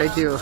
Thank you.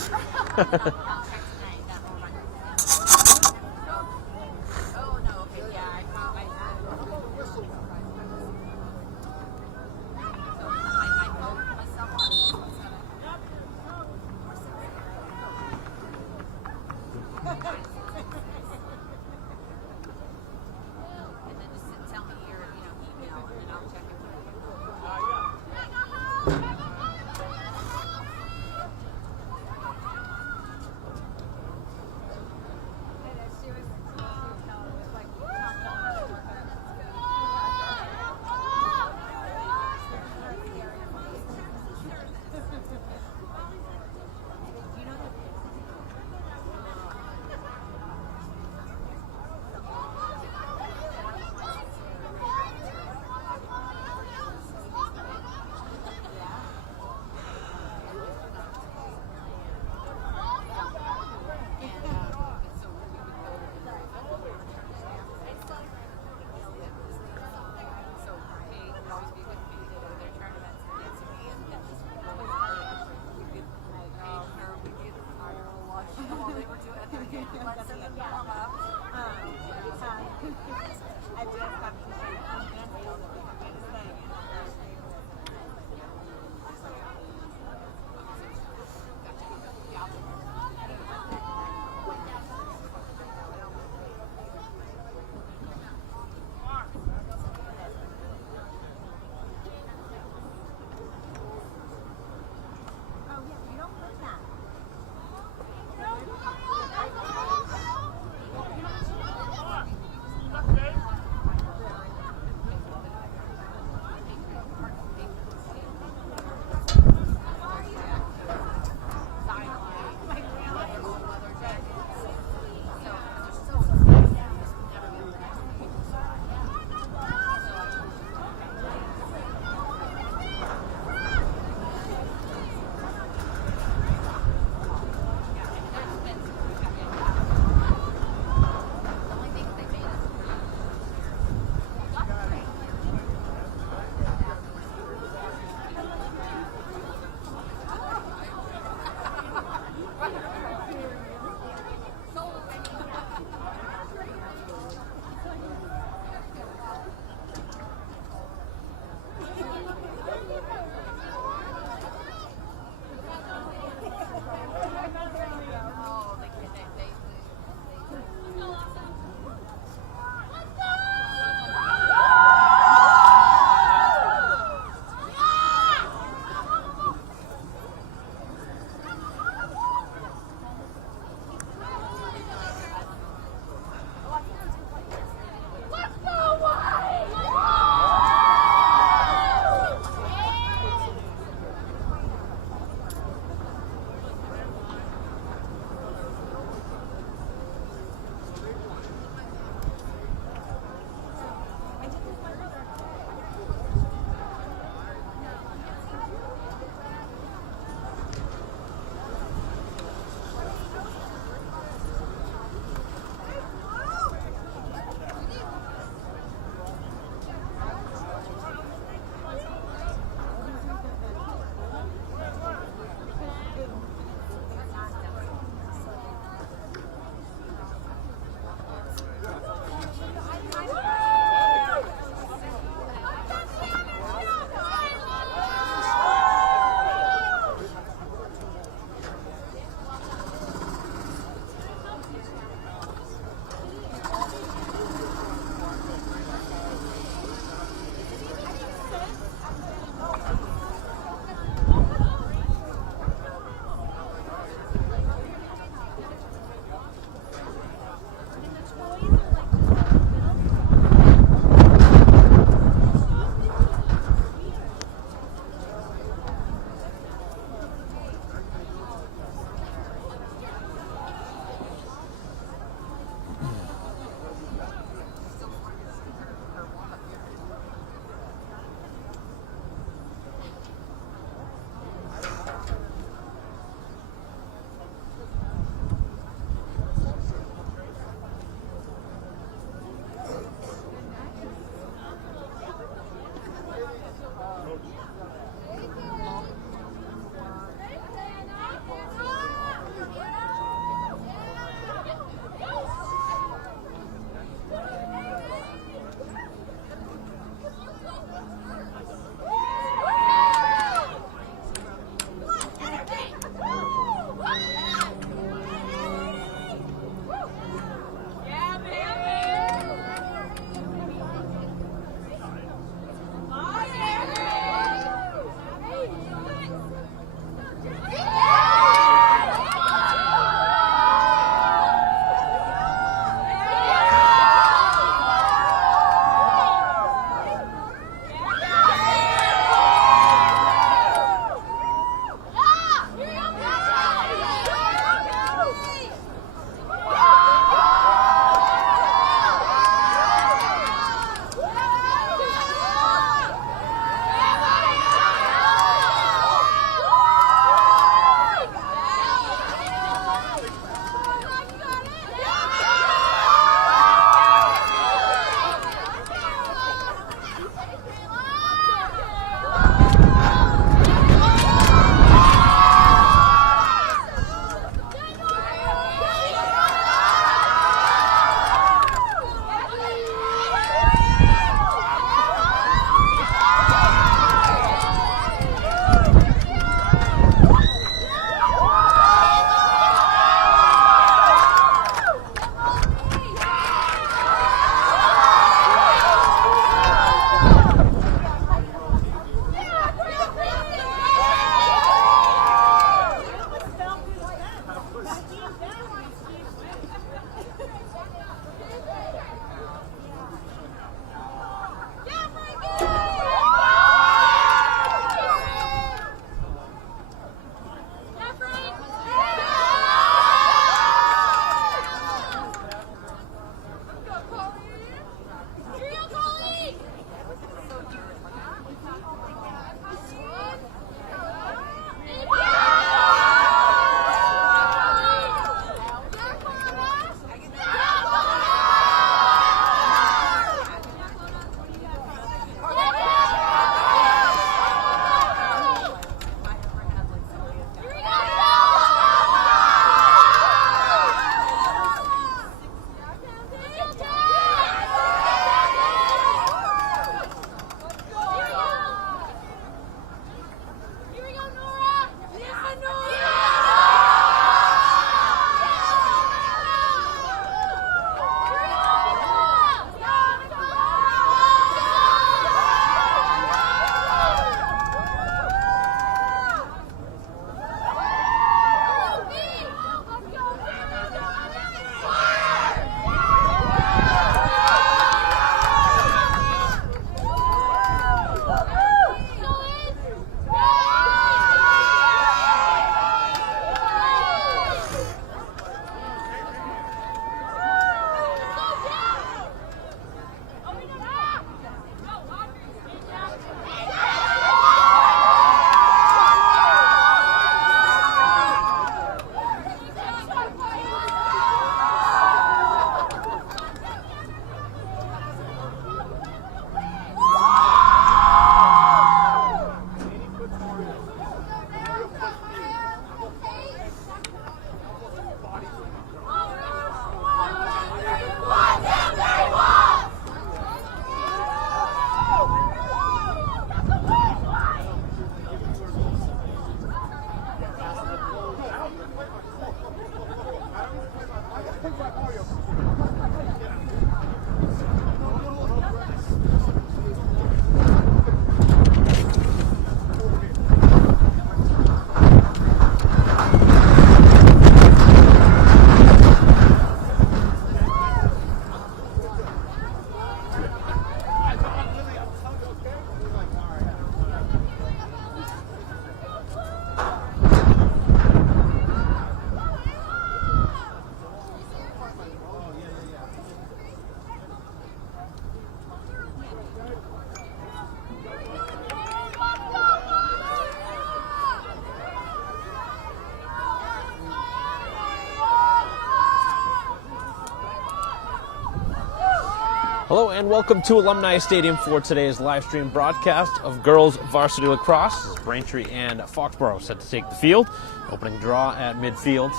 Hello and welcome to Alumni Stadium for today's live stream broadcast of girls varsity lacrosse. This is Braintree and Foxboro set to take the field. Opening draw at midfield,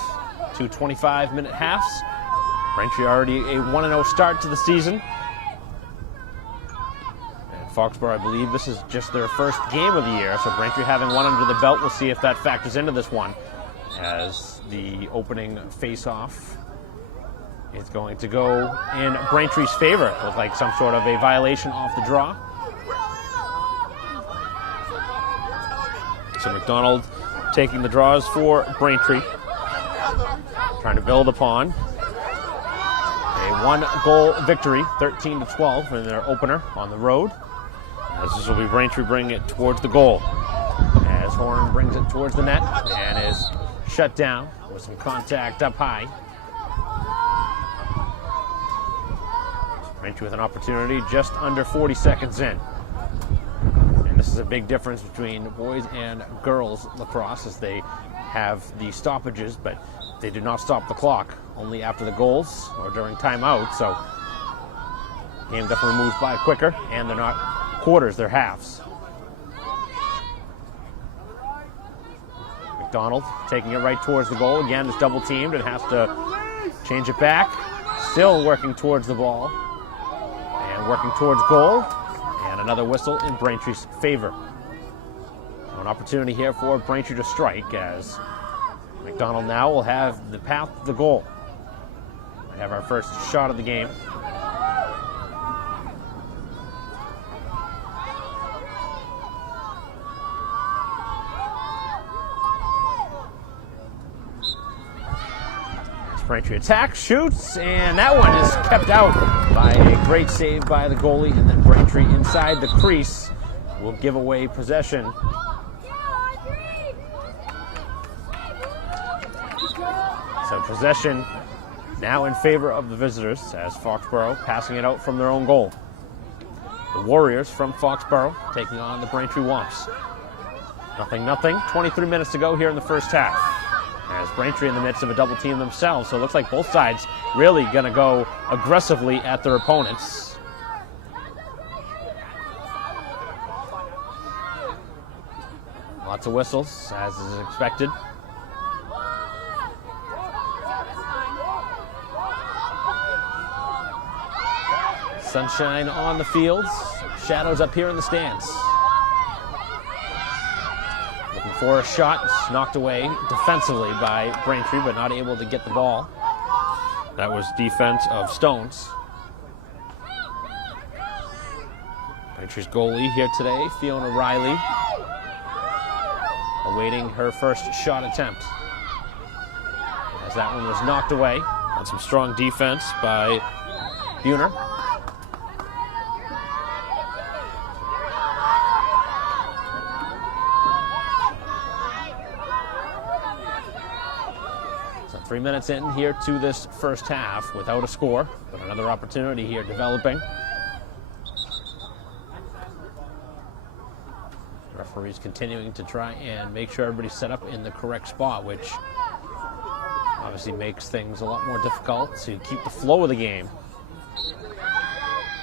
2 25-minute halves. Braintree already a 1-0 start to the season. And Foxboro, I believe this is just their first game of the year, so Braintree having one under the belt. We'll see if that factors into this one, as the opening face-off is going to go in Braintree's favor. Look like some sort of a violation off the draw. So McDonald taking the draws for Braintree, trying to build upon a 1-goal victory, 13-12 in their opener on the road. As this will be Braintree bringing it towards the goal, as Horn brings it towards the net and is shut down with some contact up high. Braintree with an opportunity just under 40 seconds in. And this is a big difference between boys and girls lacrosse, as they have the stoppages, but they do not stop the clock, only after the goals or during timeout. So game definitely moves by quicker, and they're not quarters, they're halves. McDonald taking it right towards the goal. Again, is double teamed and has to change it back. Still working towards the ball. Working towards goal, and another whistle in Braintree's favor. So an opportunity here for Braintree to strike, as McDonald now will have the path to the goal. We have our first shot of the game. Braintree attacks, shoots, and that one is kept out by a great save by the goalie, and then Braintree inside the crease will give away possession. So possession now in favor of the visitors, as Foxboro passing it out from their own goal. The Warriors from Foxboro taking on the Braintree Womps. 0-0, 23 minutes to go here in the first half, as Braintree in the midst of a double team themselves. So it looks like both sides really going to go aggressively at their opponents. Lots of whistles, as is expected. Sunshine on the fields, shadows up here in the stands. For a shot, knocked away defensively by Braintree, but not able to get the ball. That was defense of Stones. Braintree's goalie here today, Fiona Riley, awaiting her first shot attempt, as that one was knocked away on some strong defense by Buhner. So 3 minutes in here to this first half without a score, but another opportunity here developing. Referees continuing to try and make sure everybody's set up in the correct spot, which obviously makes things a lot more difficult to keep the flow of the game.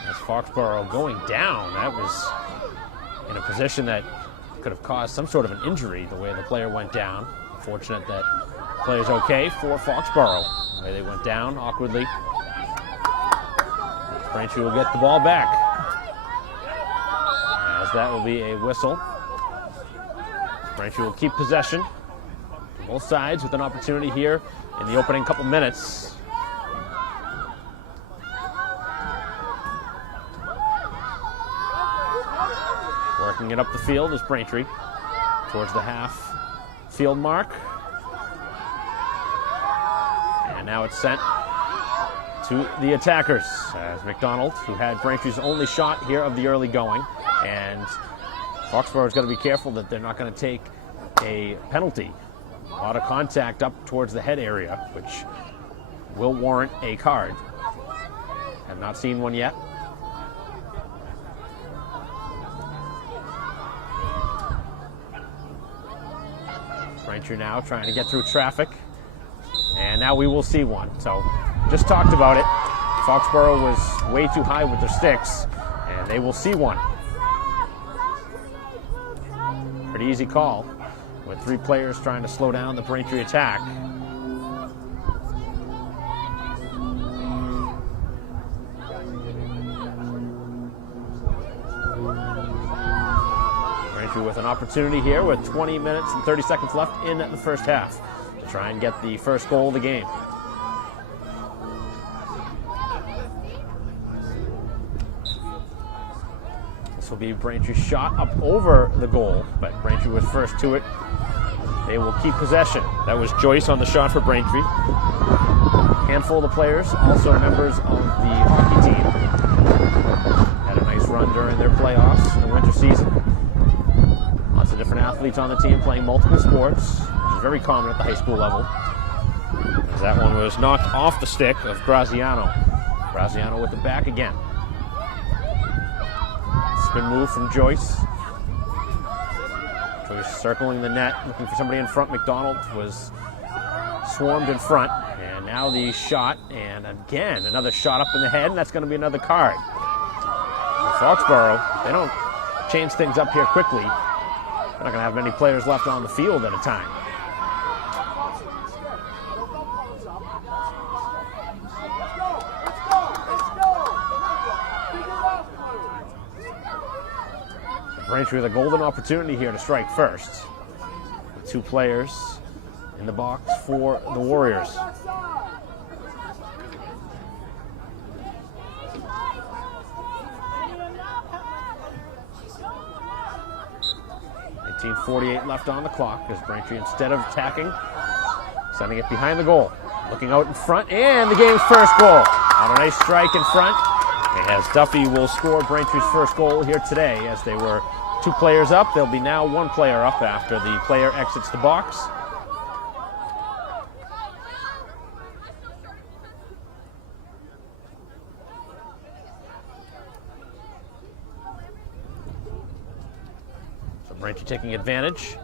As Foxboro going down, that was in a position that could have caused some sort of an injury, the way the player went down. Fortunate that the player's okay for Foxboro. The way they went down awkwardly. Braintree will get the ball back, as that will be a whistle. Braintree will keep possession. Both sides with an opportunity here in the opening couple minutes. Working it up the field is Braintree towards the half field mark. And now it's sent to the attackers, as McDonald, who had Braintree's only shot here of the early going. And Foxboro's got to be careful that they're not going to take a penalty. A lot of contact up towards the head area, which will warrant a card. Have not seen one yet. Braintree now trying to get through traffic, and now we will see one. So just talked about it. Foxboro was way too high with their sticks, and they will see one. Pretty easy call with 3 players trying to slow down the Braintree attack. Braintree with an opportunity here with 20 minutes and 30 seconds left in the first half to try and get the first goal of the game. This will be Braintree's shot up over the goal, but Braintree was first to it. They will keep possession. That was Joyce on the shot for Braintree. Handful of the players, also members of the hockey team, had a nice run during their playoffs in the winter season. Lots of different athletes on the team playing multiple sports, which is very common at the high school level. As that one was knocked off the stick of Graziano. Graziano with the back again. Spin move from Joyce. Joyce circling the net, looking for somebody in front. McDonald was swarmed in front. And now the shot, and again, another shot up in the head, and that's going to be another card. Foxboro, they don't change things up here quickly. They're not going to have many players left on the field at a time. Braintree with a golden opportunity here to strike first. With 2 players in the box for the Warriors. .48 left on the clock as Braintree, instead of attacking, sending it behind the goal. Looking out in front, and the game's first goal. On a nice strike in front. As Duffy will score Braintree's first goal here today, as they were 2 players up. There'll be now 1 player up after the player exits the box. So Braintree taking advantage.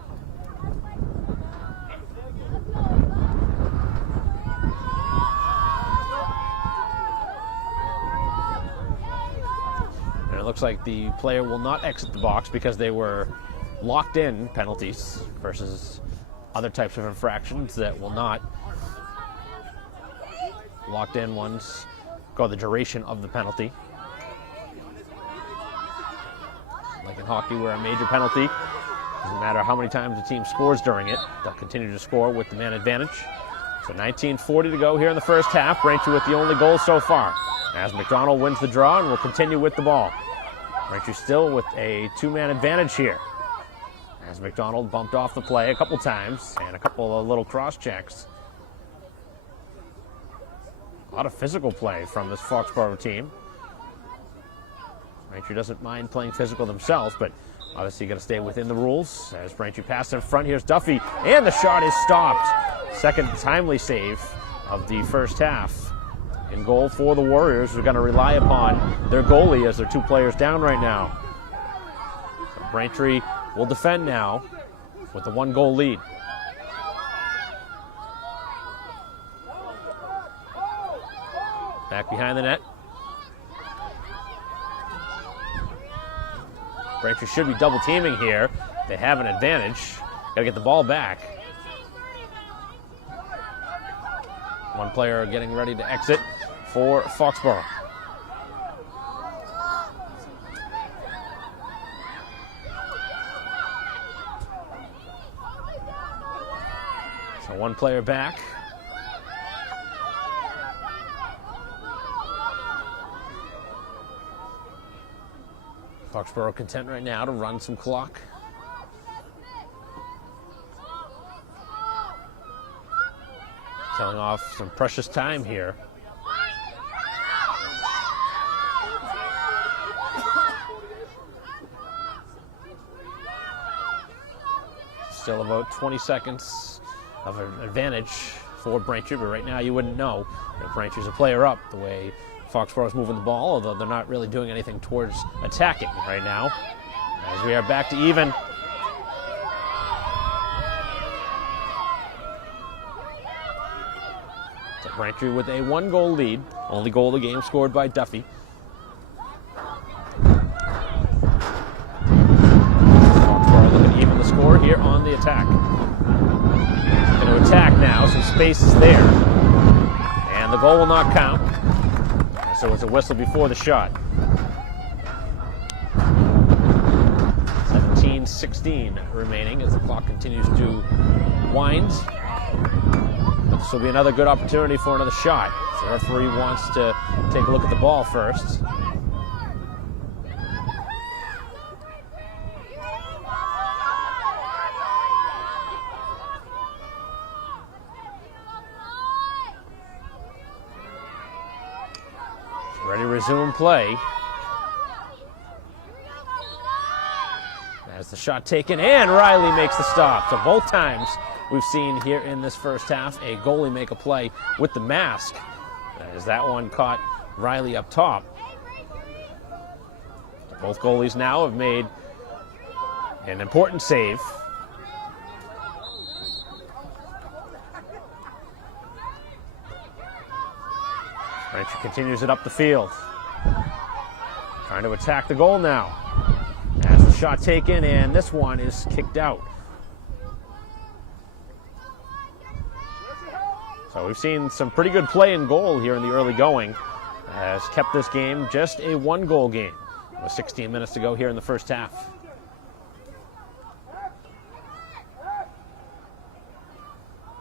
It looks like the player will not exit the box because they were locked in penalties versus other types of infractions that will not. Locked in ones go the duration of the penalty. Like in hockey, where a major penalty, doesn't matter how many times the team scores during it, they'll continue to score with the man advantage. So 19:40 to go here in the first half. Braintree with the only goal so far, as McDonald wins the draw and will continue with the ball. Braintree still with a 2-man advantage here, as McDonald bumped off the play a couple times and a couple of little cross checks. A lot of physical play from this Foxboro team. Braintree doesn't mind playing physical themselves, but obviously you got to stay within the rules. As Braintree passes in front, here's Duffy, and the shot is stopped. Second timely save of the first half. In goal for the Warriors, are going to rely upon their goalie, as they're 2 players down right now. So Braintree will defend now with a 1-goal lead. Back behind the net. Braintree should be double teaming here. They have an advantage. Got to get the ball back. 1 player getting ready to exit for Foxboro. So 1 player back. Foxboro content right now to run some clock. Killing off some precious time here. Still about 20 seconds of an advantage for Braintree, but right now you wouldn't know if Braintree's a player up the way Foxboro's moving the ball, although they're not really doing anything towards attacking right now. As we are back to even. So Braintree with a 1-goal lead Only goal of the game scored by Duffy. Foxboro looking to even the score here on the attack. Going to attack now, some space is there. And the goal will not count. So it's a whistle before the shot. 17-16 remaining as the clock continues to wind. But this will be another good opportunity for another shot. The referee wants to take a look at the ball first. Ready to resume play. As the shot taken, and Riley makes the stop. So both times we've seen here in this first half a goalie make a play with the mask. As that one caught Riley up top. Both goalies now have made an important save. Braintree continues it up the field. Trying to attack the goal now. As the shot taken, and this one is kicked out. So we've seen some pretty good play in goal here in the early going. Has kept this game just a one-goal game. With 16 minutes to go here in the first half.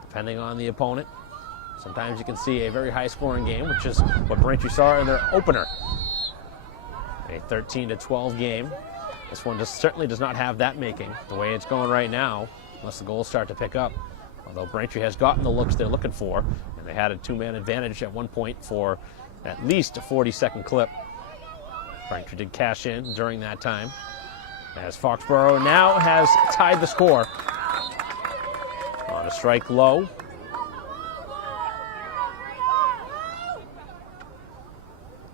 Depending on the opponent, sometimes you can see a very high-scoring game, which is what Braintree saw in their opener. A 13-12 game. This one certainly does not have that making the way it's going right now, unless the goals start to pick up. Although Braintree has gotten the looks they're looking for, and they had a two-man advantage at one point for at least a 40-second clip. Braintree did cash in during that time, as Foxboro now has tied the score on a strike low.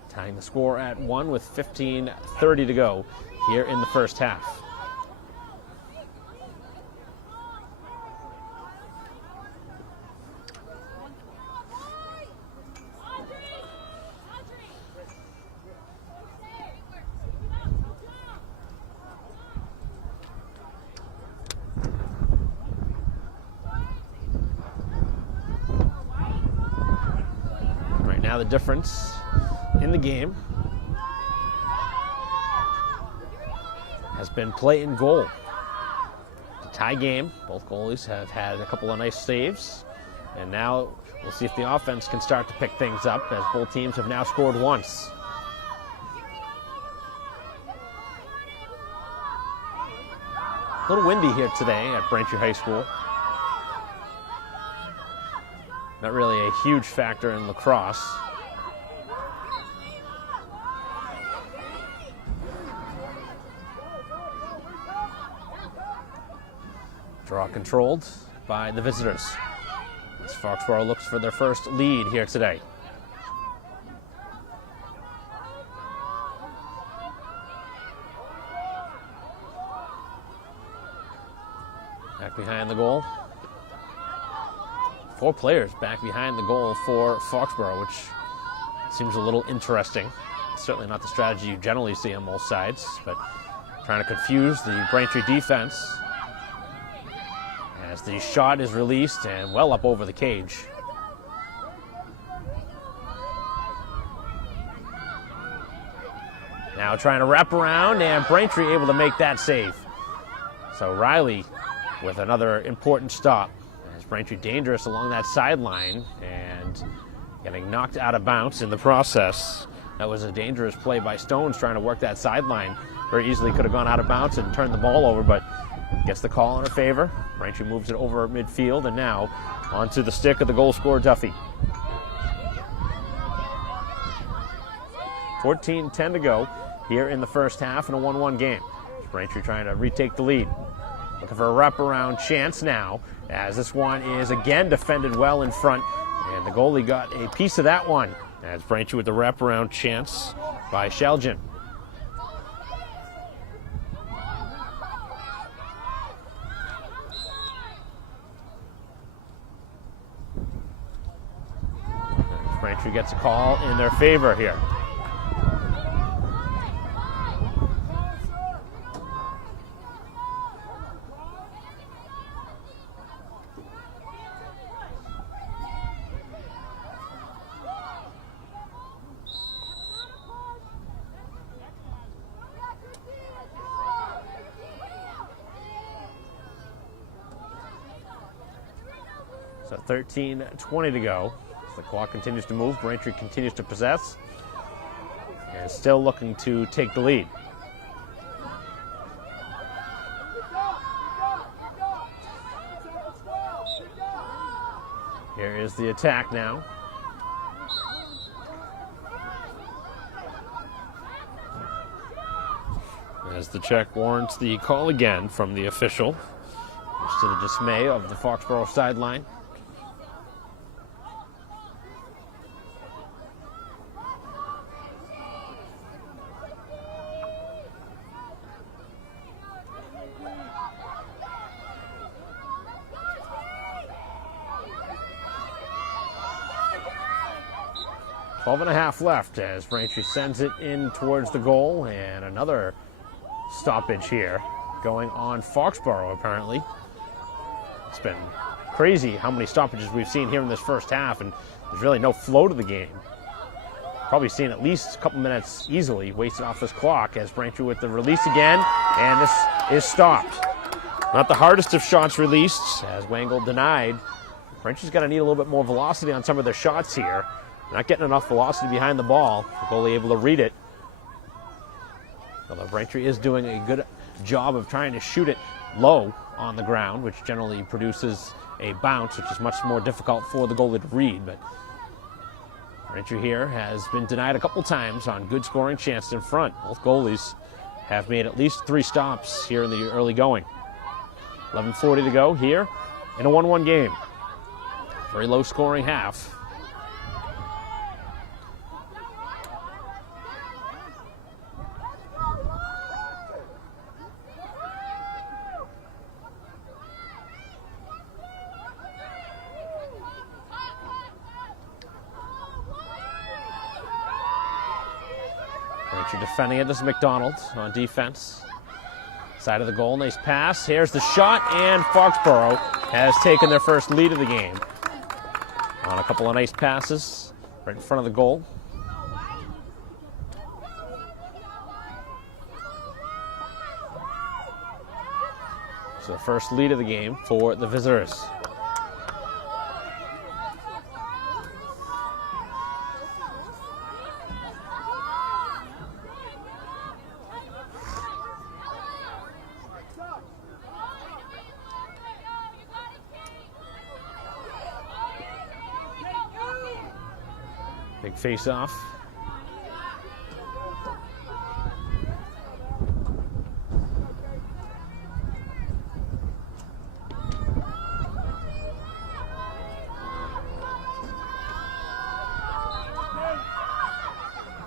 Tying the score at 1 with 15:30 to go here in the first half. Right now the difference in the game has been play in goal. It's a tie game. Both goalies have had a couple of nice saves, and now we'll see if the offense can start to pick things up, as both teams have now scored once. A little windy here today at Braintree High School. Not really a huge factor in lacrosse. Draw controlled by the visitors, as Foxboro looks for their first lead here today. Back behind the goal. 4 players back behind the goal for Foxboro, which seems a little interesting. It's certainly not the strategy you generally see on both sides, but trying to confuse the Braintree defense as the shot is released and well up over the cage. Now trying to wrap around, and Braintree able to make that save. So Riley with another important stop. As Braintree dangerous along that sideline and getting knocked out of bounds in the process. That was a dangerous play by Stones trying to work that sideline. Very easily could have gone out of bounds and turned the ball over, but gets the call in her favor. Braintree moves it over midfield, and now onto the stick of the goal scorer, Duffy. 14:10 to go here in the first half in a 1-1 game. Braintree trying to retake the lead. Looking for a wraparound chance now, as this one is again defended well in front, and the goalie got a piece of that one, as Braintree with the wraparound chance by Shelgin. Braintree gets a call in their favor here. So 13:20 to go. The clock continues to move. Braintree continues to possess. And still looking to take the lead. Here is the attack now. As the check warrants the call again from the official, much to the dismay of the Foxboro sideline. Twelve and a half left as Braintree sends it in towards the goal, and another stoppage here going on Foxboro apparently. It's been crazy how many stoppages we've seen here in this first half, and there's really no flow to the game. Probably seen at least a couple minutes easily wasted off this clock as Braintree with the release again, and this is stopped. Not the hardest of shots released as Wangle denied. Braintree's got to need a little bit more velocity on some of their shots here. Not getting enough velocity behind the ball. The goalie able to read it. Although Braintree is doing a good job of trying to shoot it low on the ground, which generally produces a bounce, which is much more difficult for the goalie to read. But Braintree here has been denied a couple times on good scoring chances in front. Both goalies have made at least 3 stops here in the early going. 11:40 to go here in a 1-1 game. Very low scoring half. Defending it, this is McDonald on defense. Side of the goal, nice pass. Here's the shot, and Foxboro has taken their first lead of the game on a couple of nice passes right in front of the goal. So the first lead of the game for the visitors. Big face-off.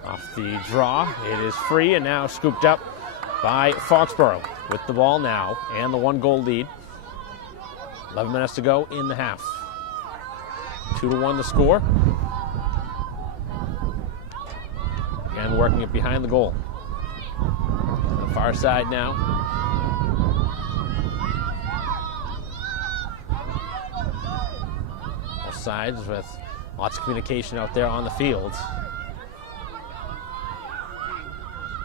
Off the draw, it is free and now scooped up by Foxboro with the ball now and the 1-goal lead. 11 minutes to go in the half. 2-1 the score. And working it behind the goal. On the far side now. Both sides with lots of communication out there on the field.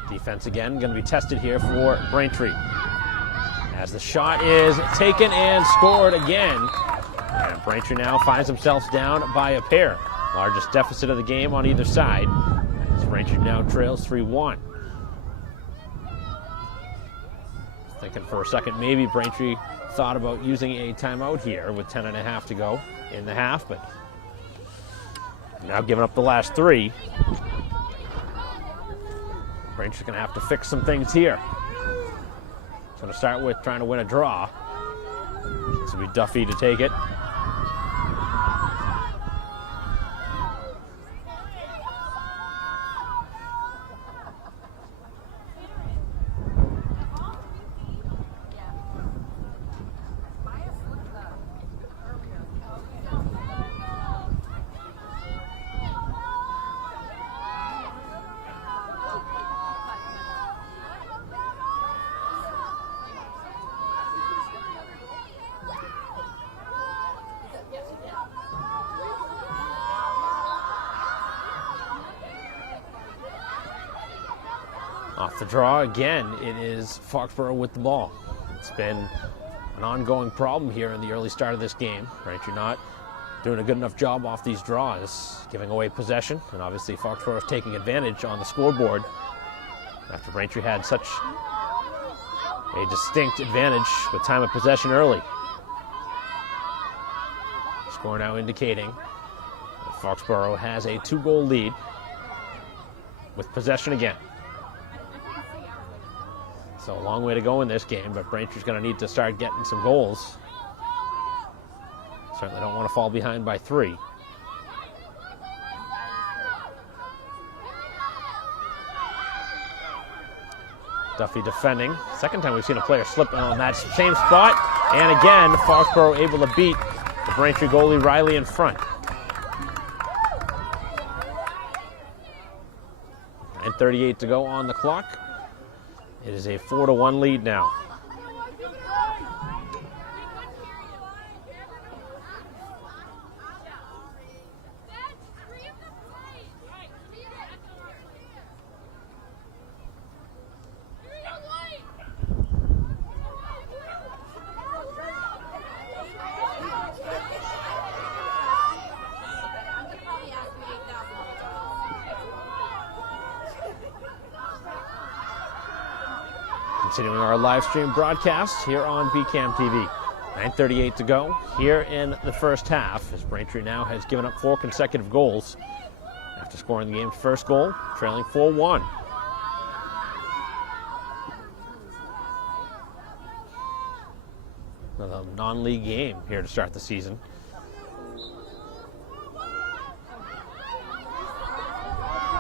Defense again going to be tested here for Braintree. As the shot is taken and scored again. And Braintree now finds themselves down by a pair. Largest deficit of the game on either side. Braintree now trails 3-1. Thinking for a second maybe Braintree thought about using a timeout here with 10.5 to go in the half, but now giving up the last 3. Braintree's going to have to fix some things here. It's going to start with trying to win a draw. This will be Duffy to take it. Off the draw again, it is Foxboro with the ball. It's been an ongoing problem here in the early start of this game. Braintree not doing a good enough job off these draws, giving away possession, and obviously Foxboro is taking advantage on the scoreboard after Braintree had such a distinct advantage with time of possession early. Score now indicating that Foxboro has a 2-goal lead with possession again. So a long way to go in this game, but Braintree's going to need to start getting some goals. Certainly don't want to fall behind by 3. Duffy defending. Second time we've seen a player slip on that same spot. And again, Foxboro able to beat the Braintree goalie Riley in front. 9:38 to go on the clock. It is a 4-1 lead now. Continuing our live stream broadcast here on BCAM TV. 9:38 to go here in the first half, as Braintree now has given up 4 consecutive goals after scoring the game's first goal, trailing 4-1. Another non-league game here to start the season.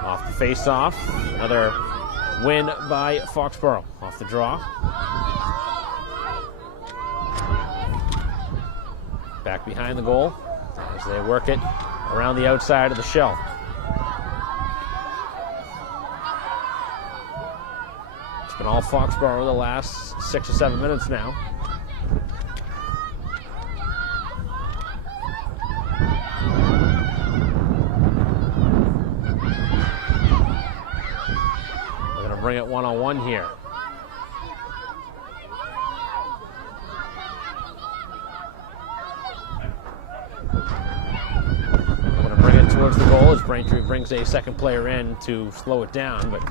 Off the face-off, another win by Foxboro. Off the draw. Back behind the goal as they work it around the outside of the shell. It's been all Foxboro the last 6 or 7 minutes now. Bring it one-on-one here. Going to bring it towards the goal as Braintree brings a second player in to slow it down, but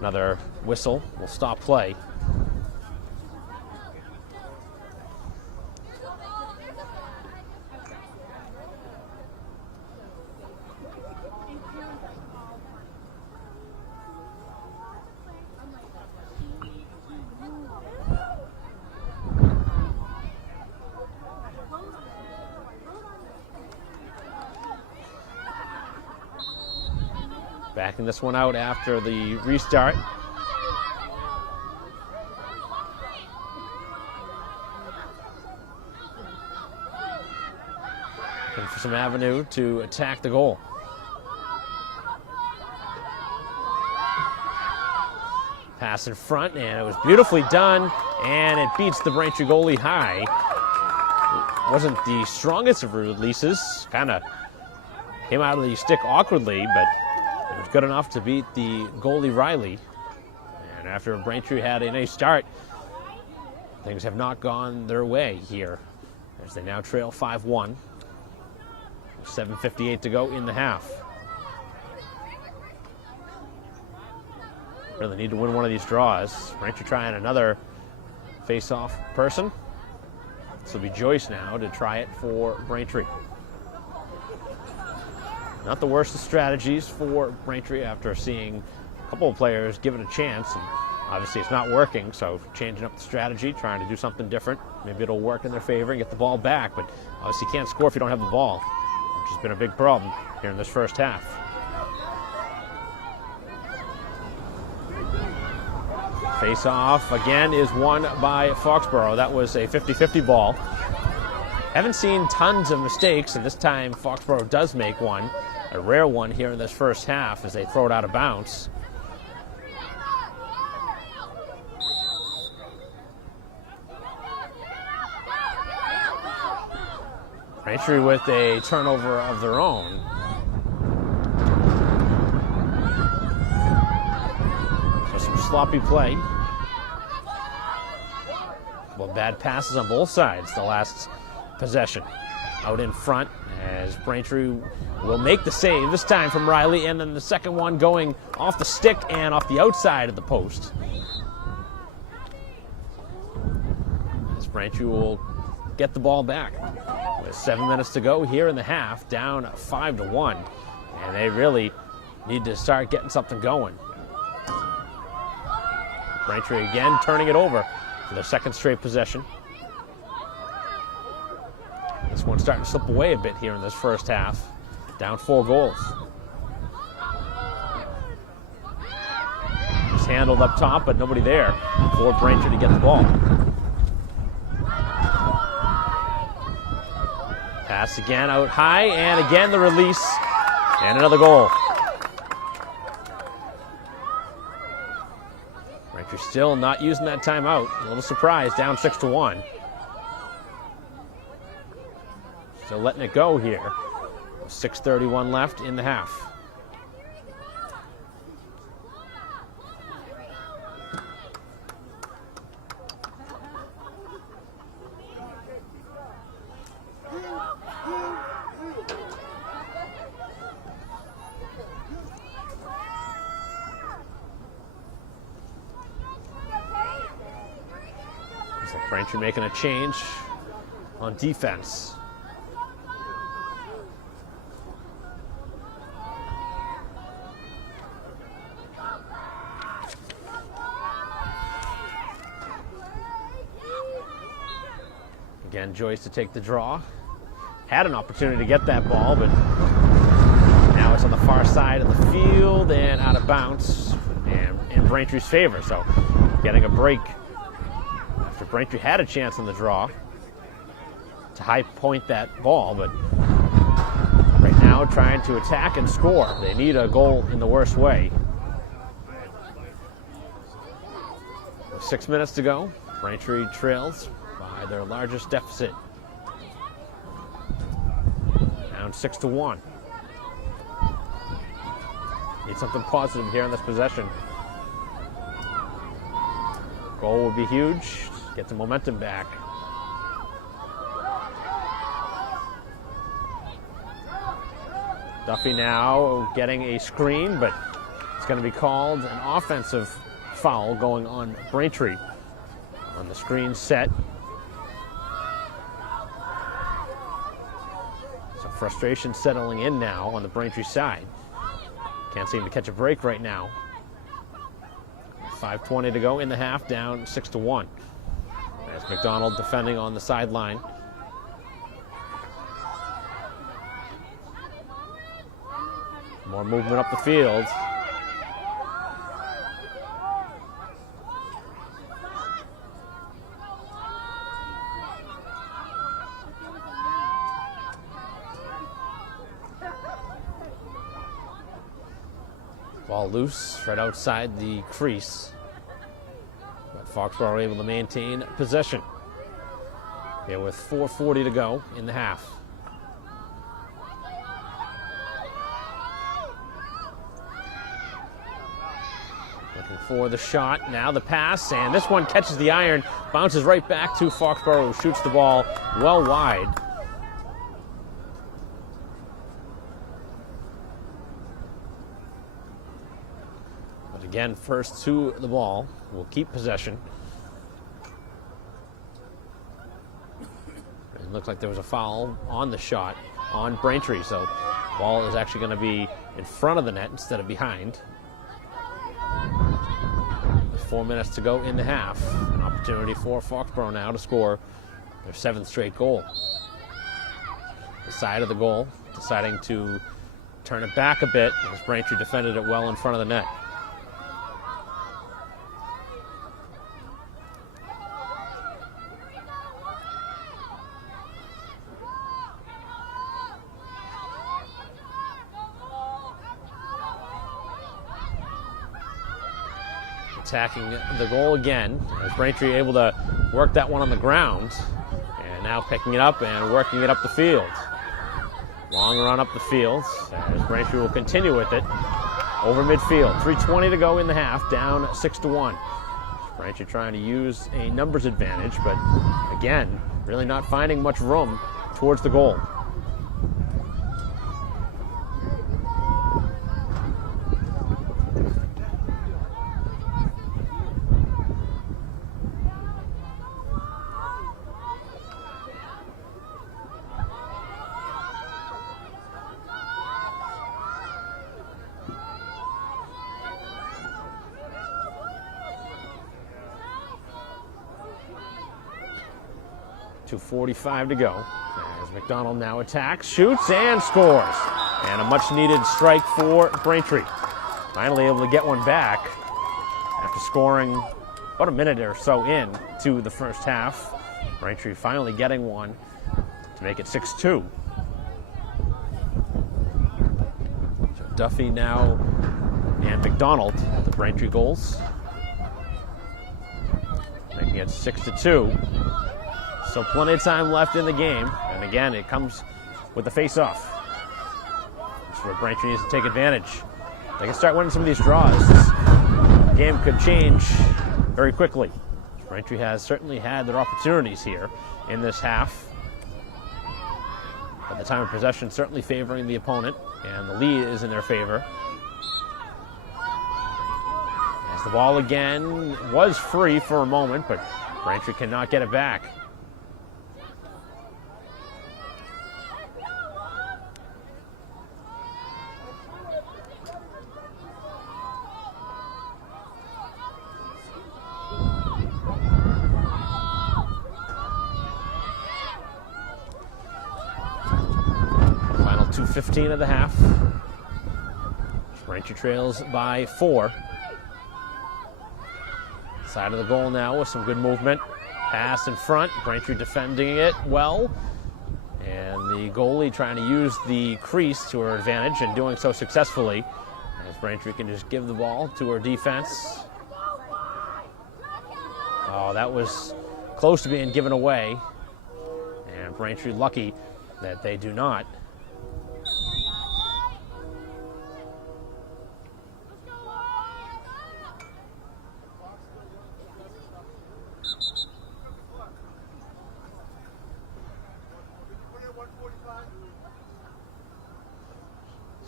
another whistle will stop play. Backing this one out after the restart. Looking for some avenue to attack the goal. Pass in front, and it was beautifully done, and it beats the Braintree goalie high. It wasn't the strongest of releases, kind of came out of the stick awkwardly, but it was good enough to beat the goalie Riley. And after Braintree had a nice start, things have not gone their way here as they now trail 5-1. 7:58 to go in the half. Really need to win one of these draws. Braintree trying another face-off person. This will be Joyce now to try it for Braintree. Not the worst of strategies for Braintree after seeing a couple of players give it a chance. And obviously it's not working, so changing up the strategy, trying to do something different. Maybe it'll work in their favor and get the ball back, but obviously you can't score if you don't have the ball, which has been a big problem here in this first half. Face-off again is won by Foxboro. That was a 50-50 ball. Haven't seen tons of mistakes, and this time Foxboro does make one. A rare one here in this first half as they throw it out of bounds. Braintree with a turnover of their own. So some sloppy play. Well, bad passes on both sides the last possession. Out in front as Braintree will make the save, this time from Riley, and then the second one going off the stick and off the outside of the post. As Braintree will get the ball back with 7 minutes to go here in the half, down 5-1, and they really need to start getting something going. Braintree again turning it over for their second straight possession. This one's starting to slip away a bit here in this first half. Down 4 goals. It's handled up top, but nobody there for Braintree to get the ball. Pass again out high, and again the release, and another goal. Braintree still not using that timeout. A little surprised, down 6-1. So letting it go here. 6:31 left in the half. Looks like Braintree making a change on defense. Again, Joyce to take the draw. Had an opportunity to get that ball, but now it's on the far side of the field and out of bounds and in Braintree's favor. So getting a break after Braintree had a chance on the draw to high point that ball, but right now trying to attack and score. They need a goal in the worst way. With 6 minutes to go, Braintree trails by their largest deficit. Down 6-1. Need something positive here in this possession. Goal would be huge. Get the momentum back. Duffy now getting a screen, but it's going to be called an offensive foul going on Braintree on the screen set. Frustration settling in now on the Braintree side. Can't seem to catch a break right now. 5:20 to go in the half, down 6-1. As McDonald defending on the sideline. More movement up the field. Ball loose right outside the crease. But Foxboro able to maintain possession. Here with 4:40 to go in the half. Looking for the shot, now the pass, and this one catches the iron, bounces right back to Foxboro, who shoots the ball well wide. Again, first to the ball will keep possession. It looked like there was a foul on the shot on Braintree, so the ball is actually going to be in front of the net instead of behind. 4 minutes to go in the half. An opportunity for Foxboro now to score their 7th straight goal. The side of the goal, deciding to turn it back a bit as Braintree defended it well in front of the net. Attacking the goal again, as Braintree able to work that one on the ground, and now picking it up and working it up the field. Long run up the field, as Braintree will continue with it. over midfield. 3:20 to go in the half, down 6-1. Braintree trying to use a numbers advantage, but again, really not finding much room towards the goal. .45 to go as McDonald now attacks, shoots, and scores. And a much-needed strike for Braintree. Finally able to get one back after scoring about a minute or so in to the first half. Braintree finally getting one to make it 6-2. So Duffy now and McDonald, the Braintree goals, making it 6-2. So plenty of time left in the game, and again, it comes with the face-off. That's where Braintree needs to take advantage. They can start winning some of these draws. The game could change very quickly. Braintree has certainly had their opportunities here in this half. At the time of possession, certainly favoring the opponent, and the lead is in their favor. As the ball again was free for a moment, but Braintree cannot get it back. Final 2:15 of the half. Braintree trails by 4. Side of the goal now with some good movement. Pass in front. Braintree defending it well. And the goalie trying to use the crease to her advantage and doing so successfully. As Braintree can just give the ball to her defense. Oh, that was close to being given away. And Braintree lucky that they do not.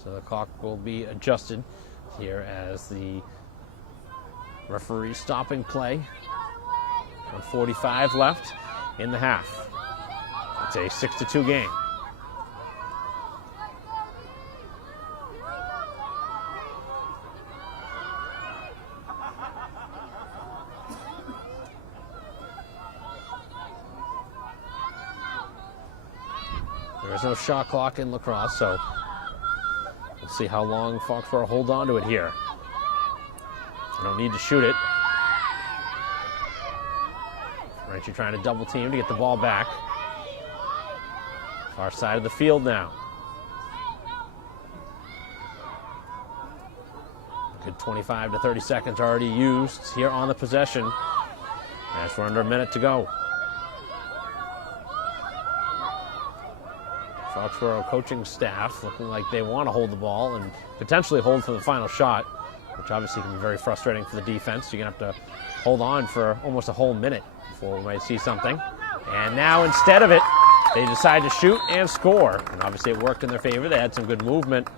So the clock will be adjusted here as the referee stopping play. 1:45 left in the half. It's a 6-2 game. There is no shot clock in lacrosse, so we'll see how long Foxboro hold on to it here. They don't need to shoot it. Braintree trying to double team to get the ball back. Far side of the field now. Good 25 to 30 seconds already used here on the possession as we're under a minute to go. Foxboro coaching staff looking like they want to hold the ball and potentially hold for the final shot, which obviously can be very frustrating for the defense. You're going to have to hold on for almost a whole minute before we might see something. And now instead of it, they decide to shoot and score. And obviously it worked in their favor. They had some good movement.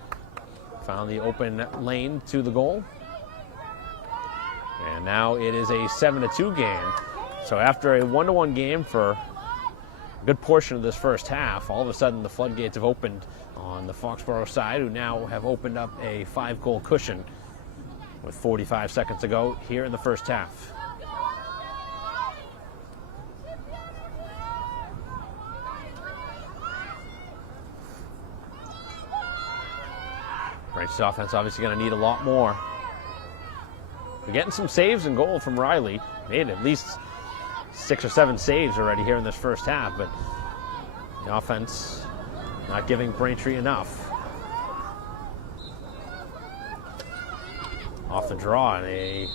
Found the open lane to the goal. And now it is a 7-2 game. So after a 1-1 game for a good portion of this first half, all of a sudden the floodgates have opened on the Foxboro side, who now have opened up a 5-goal cushion with 45 seconds to go here in the first half. Braintree's offense obviously going to need a lot more. We're getting some saves and goal from Riley. Made at least 6 or 7 saves already here in this first half, but the offense not giving Braintree enough. Off the draw and a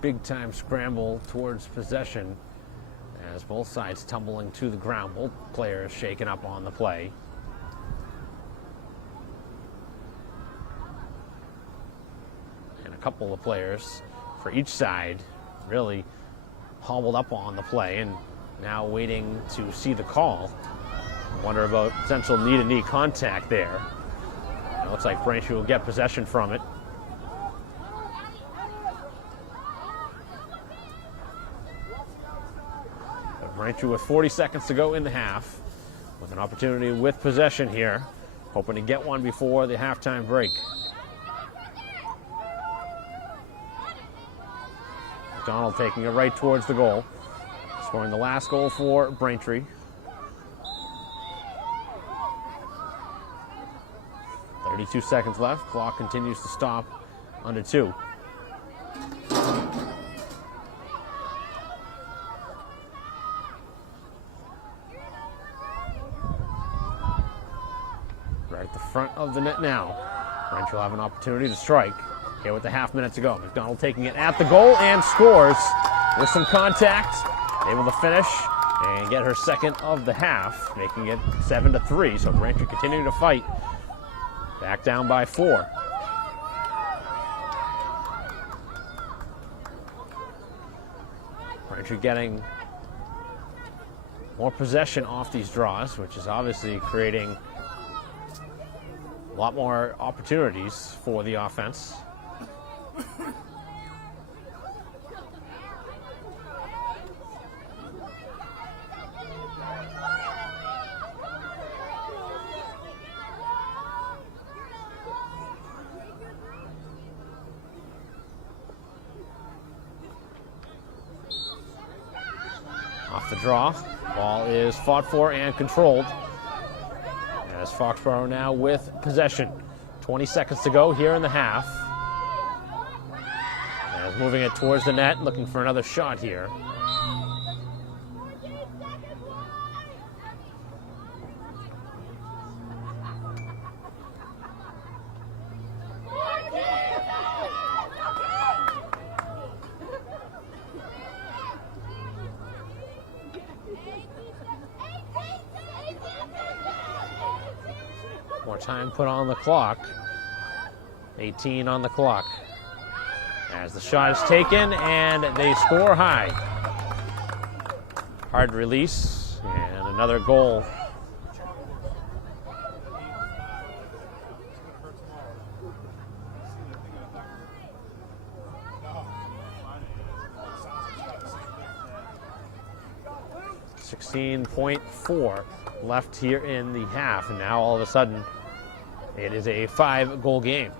big-time scramble towards possession as both sides tumbling to the ground. Both players shaken up on the play. couple of players for each side really hobbled up on the play and now waiting to see the call. Wonder about potential knee-to-knee contact there. It looks like Braintree will get possession from it. Braintree with 40 seconds to go in the half, with an opportunity with possession here, hoping to get one before the halftime break. McDonald taking it right towards the goal, scoring the last goal for Braintree. 32 seconds left. Clock continues to stop under 2. Right at the front of the net now. Braintree will have an opportunity to strike here with the half minute to go. McDonald taking it at the goal and scores with some contact. Able to finish and get her second of the half, making it 7-3. So Braintree continuing to fight. Back down by 4. Braintree getting more possession off these draws, which is obviously creating a lot more opportunities for the offense. Off the draw, ball is fought for and controlled. As Foxboro now with possession. 20 seconds to go here in the half. As moving it towards the net, looking for another shot here. More time put on the clock. 18 on the clock. As the shot is taken and they score high. Hard release and another goal. .4 left here in the half, and now all of a sudden it is a 5-goal game.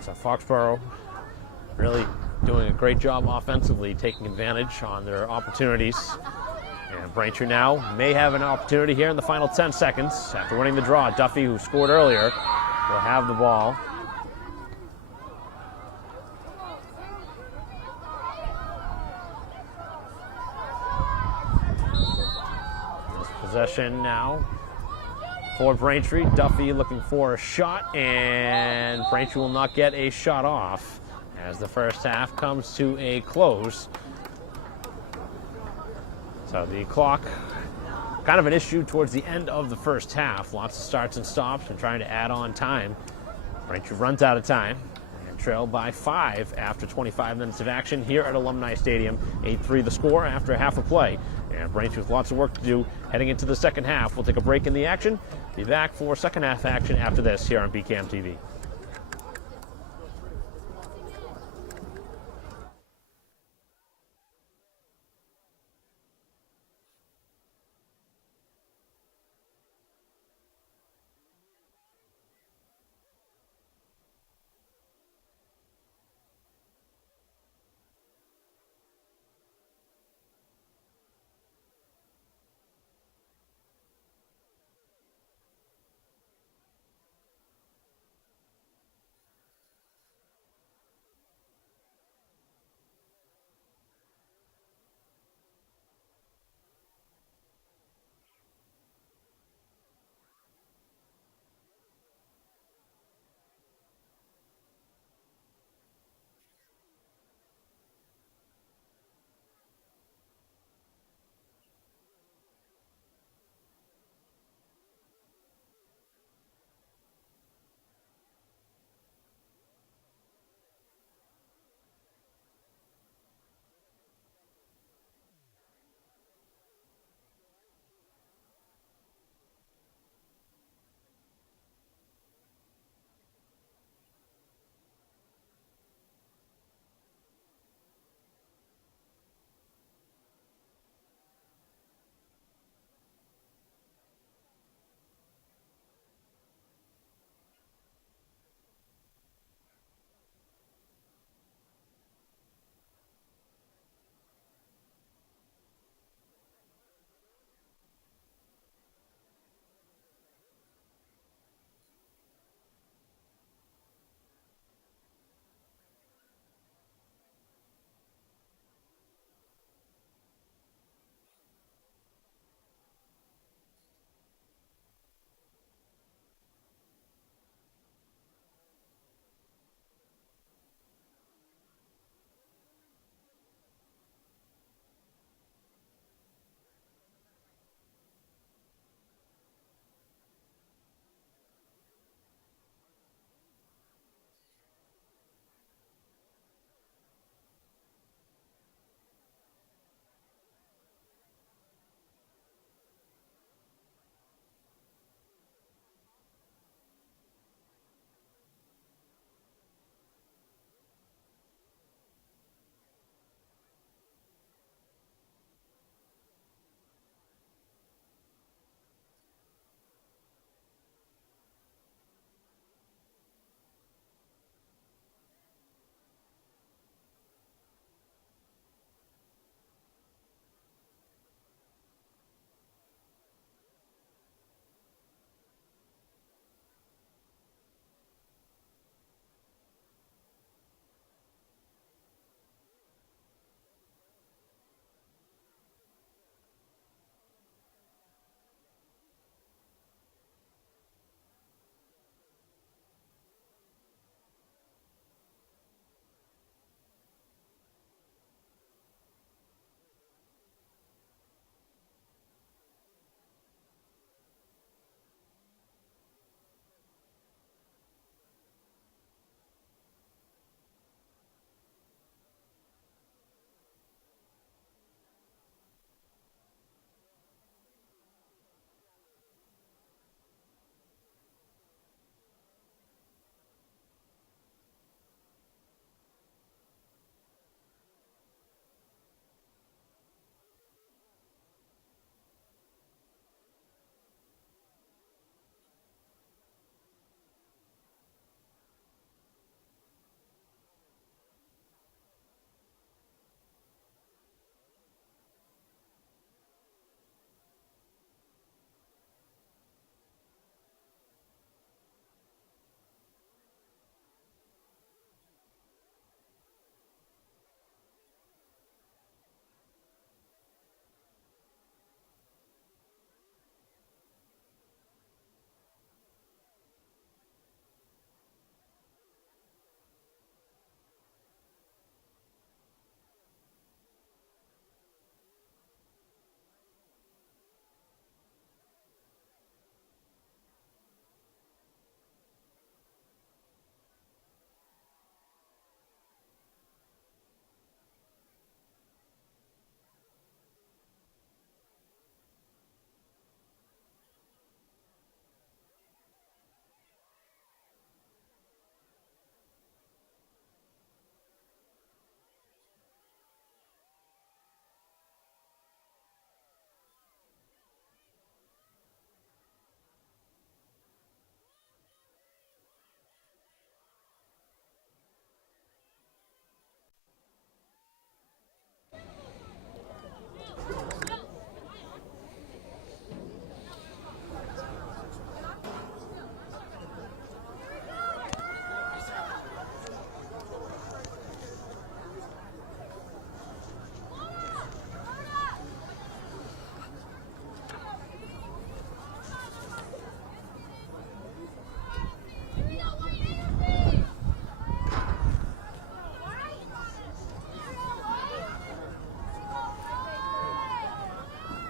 So Foxboro really doing a great job offensively, taking advantage on their opportunities. And Braintree now may have an opportunity here in the final 10 seconds. After winning the draw, Duffy, who scored earlier, will have the ball. Possession now for Braintree. Duffy looking for a shot, and Braintree will not get a shot off as the first half comes to a close. So the clock, kind of an issue towards the end of the first half. Lots of starts and stops and trying to add on time. Braintree runs out of time and trail by 5 after 25 minutes of action here at Alumni Stadium. 8-3 the score after a half of play. And Braintree with lots of work to do heading into the second half. We'll take a break in the action. Be back for second half action after this here on BCAM TV.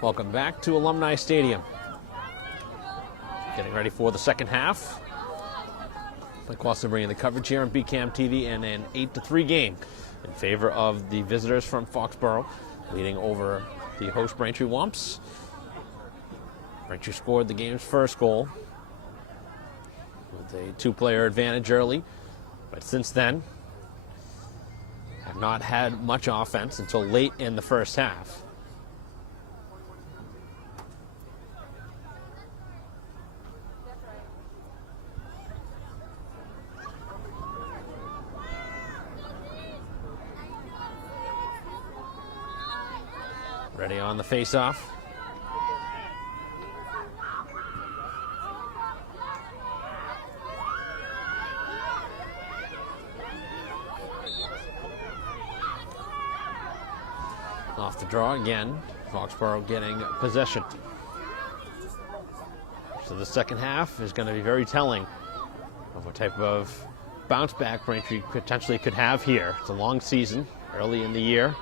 Welcome back to Alumni Stadium. Getting ready for the second half. Lacrosse bringing the coverage here on BCAM TV and an 8-3 game in favor of the visitors from Foxboro, leading over the host Braintree Womps. Braintree scored the game's first goal with a 2-player advantage early, but since then have not had much offense until late in the first half. Ready on the face-off. Off the draw again. Foxboro getting possession. So the second half is going to be very telling of what type of bounce back Braintree potentially could have here. It's a long season, early in the year.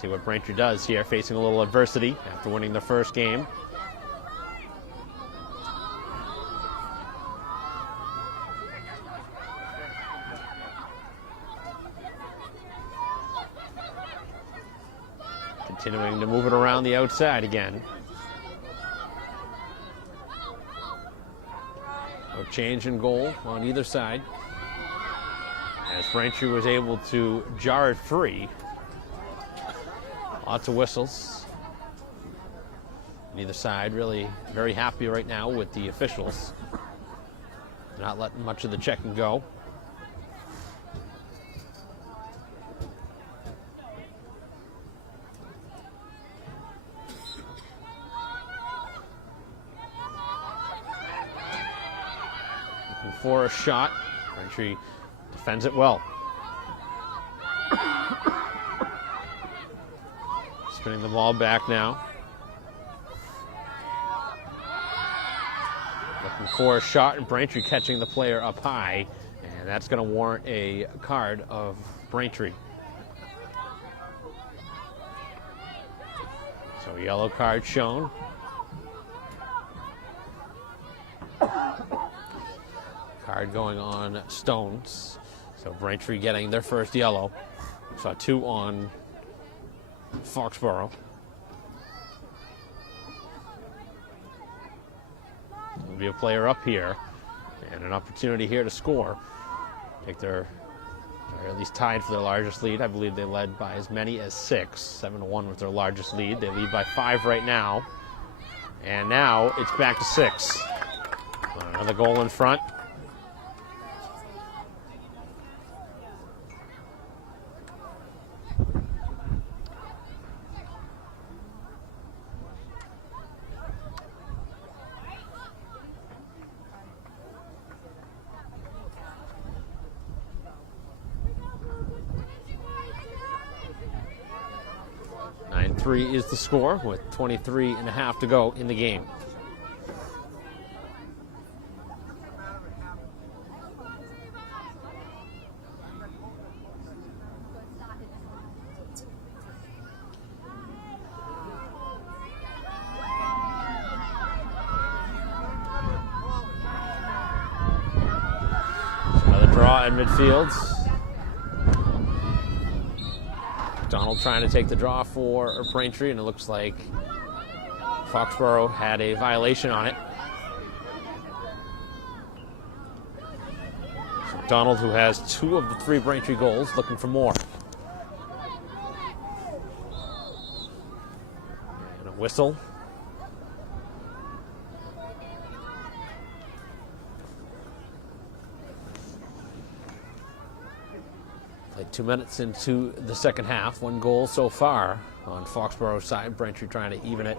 See what Braintree does here, facing a little adversity after winning the first game. Continuing to move it around the outside again. No change in goal on either side, as Braintree was able to jar it free. Lots of whistles. Neither side really very happy right now with the officials. Not letting much of the checking go. Looking for a shot. Braintree defends it well. Spinning the ball back now. Looking for a shot, and Braintree catching the player up high, and that's going to warrant a card of Braintree. So yellow card shown. Card going on Stones. So Braintree getting their first yellow. Saw 2 on Foxboro. There'll be a player up here and an opportunity here to score. They're at least tied for their largest lead. I believe they led by as many as 6. 7-1 was their largest lead. They lead by 5 right now. And now it's back to 6. Another goal in front. Three is the score with 23.5 to go in the game. Another draw in midfield. Donald trying to take the draw for Braintree, and it looks like Foxboro had a violation on it. So Donald, who has 2 of the 3 Braintree goals, looking for more. And a whistle. Played 2 minutes into the second half. 1 goal so far on Foxboro's side. Braintree trying to even it,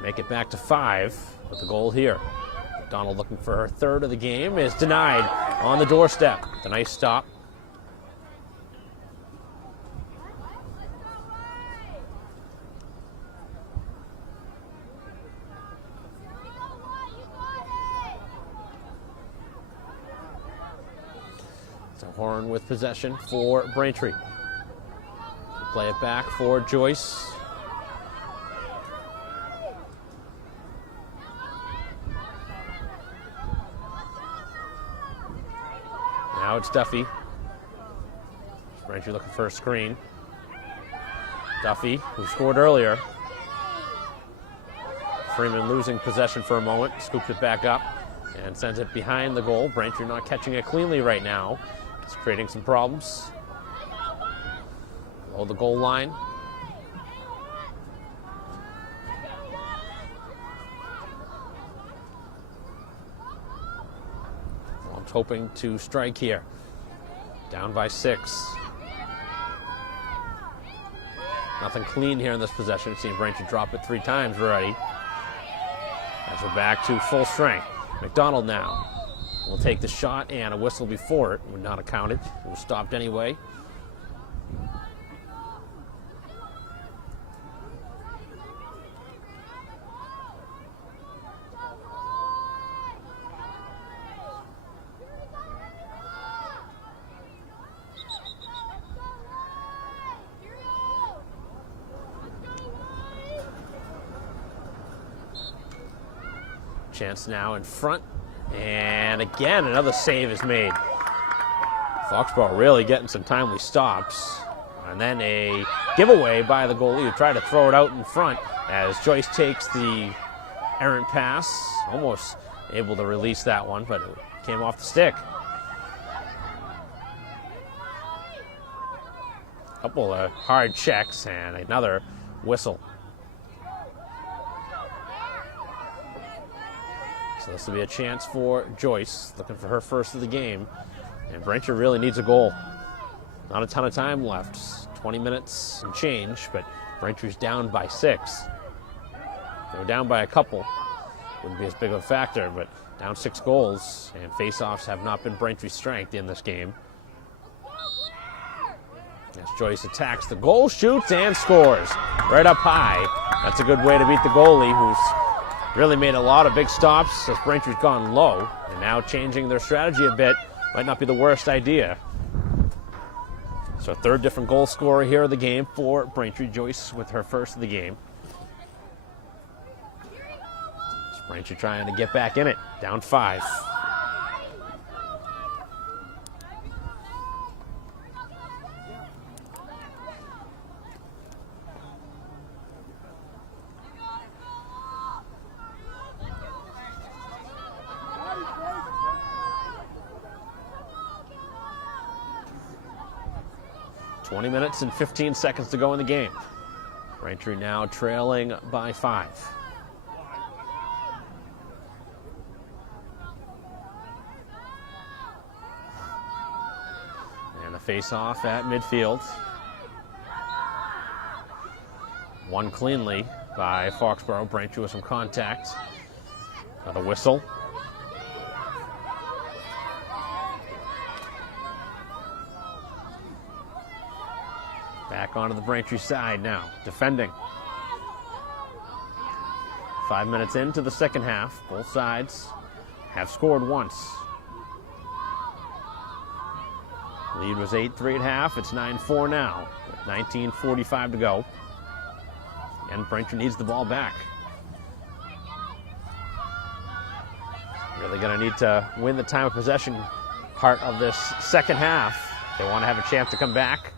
make it back to 5 with the goal here. Donald looking for her 3rd of the game is denied on the doorstep. The nice stop. So Horn with possession for Braintree. Play it back for Joyce. it's Duffy. Braintree looking for a screen. Duffy, who scored earlier. Freeman losing possession for a moment, scoops it back up and sends it behind the goal. Braintree not catching it cleanly right now. It's creating some problems. Below the goal line. Wolves hoping to strike here. Down by 6. Nothing clean here in this possession. Seeing Braintree drop it 3 times already. As we're back to full strength. McDonald now will take the shot, and a whistle before it would not have counted. It was stopped anyway. Chance now in front, and again another save is made. Foxboro really getting some timely stops, and then a giveaway by the goalie who tried to throw it out in front as Joyce takes the errant pass, almost able to release that one, but it came off the stick. A couple of hard checks and another whistle. So this will be a chance for Joyce, looking for her first of the game. And Braintree really needs a goal. Not a ton of time left. 20 minutes and change, but Braintree's down by 6. They're down by a couple. Wouldn't be as big of a factor, but down 6 goals, and face-offs have not been Braintree's strength in this game. As Joyce attacks the goal, shoots, and scores. Right up high. That's a good way to beat the goalie, who's really made a lot of big stops as Braintree's gone low, and now changing their strategy a bit might not be the worst idea. So 3rd different goal scorer here of the game for Braintree. Joyce with her first of the game. So Braintree trying to get back in it, down 5. Twenty minutes and 15 seconds to go in the game. Braintree now trailing by 5. And a face-off at midfield. Won cleanly by Foxboro. Braintree with some contact. Another whistle. Back onto the Braintree side now, defending. 5 minutes into the second half, both sides have scored once. Lead was 8-3 at half, it's 9-4 now, with 19:45 to go. And Braintree needs the ball back. Really gonna need to win the time of possession part of this second half. They want to have a chance to come back.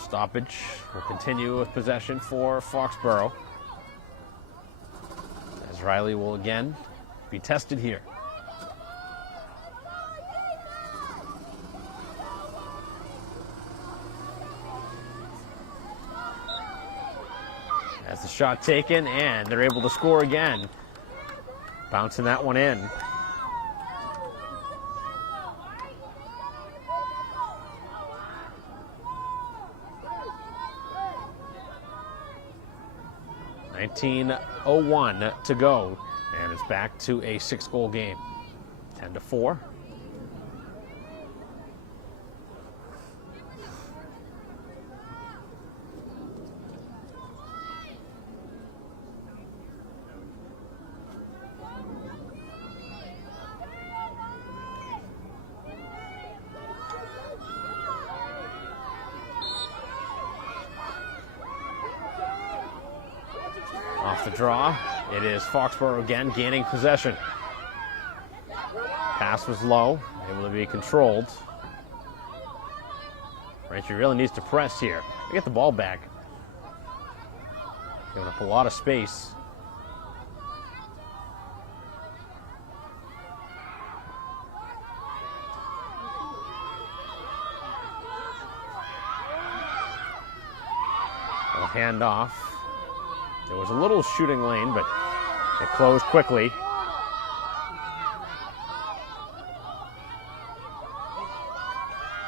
Stoppage will continue with possession for Foxboro, as Riley will again be tested here. As the shot taken, and they're able to score again. Bouncing that one in. .19:01 to go, and it's back to a 6-goal game. 10-4. draw. It is Foxboro again gaining possession. Pass was low, able to be controlled. Braintree really needs to press here. They get the ball back. Giving up a lot of space. A handoff. There was a little shooting lane, but it closed quickly.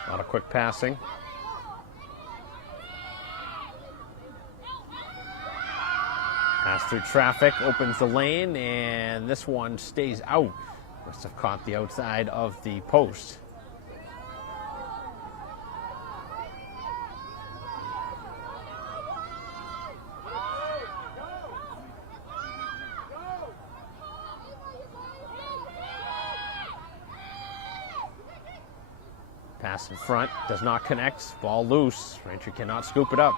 A lot of quick passing. Pass through traffic, opens the lane, and this one stays out. Must have caught the outside of the post. Pass in front, does not connect, ball loose. Braintree cannot scoop it up.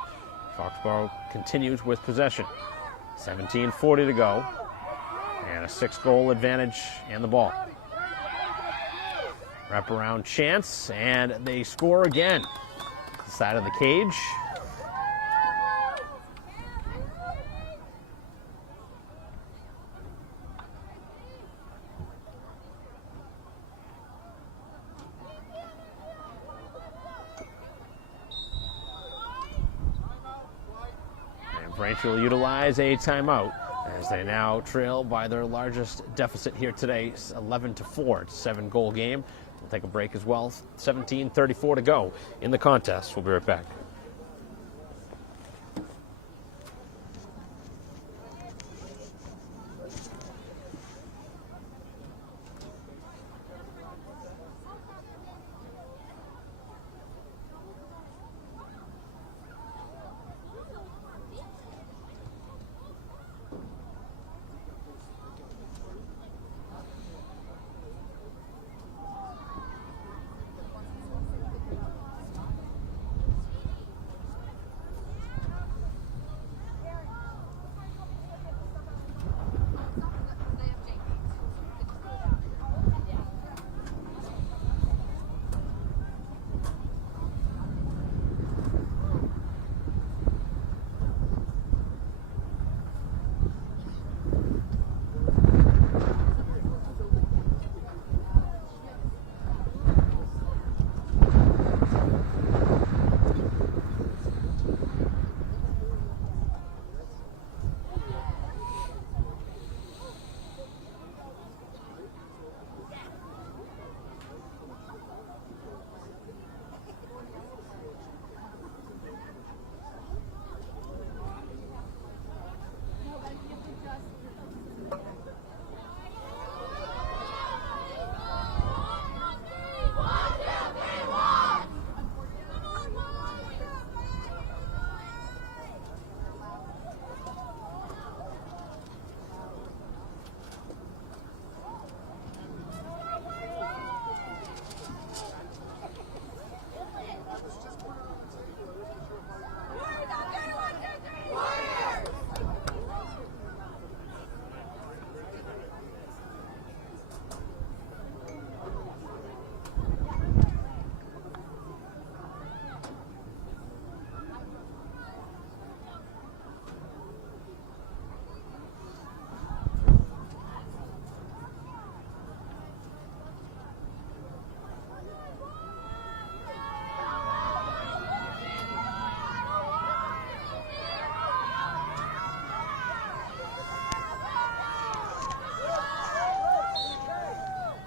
Foxboro continues with possession. 17:40 to go, and a 6-goal advantage and the ball. Wraparound chance, and they score again. The side of the cage. Braintree will utilize a timeout as they now trail by their largest deficit here today, 11-4. It's a 7-goal game. We'll take a break as well. 17:34 to go in the contest. We'll be right back.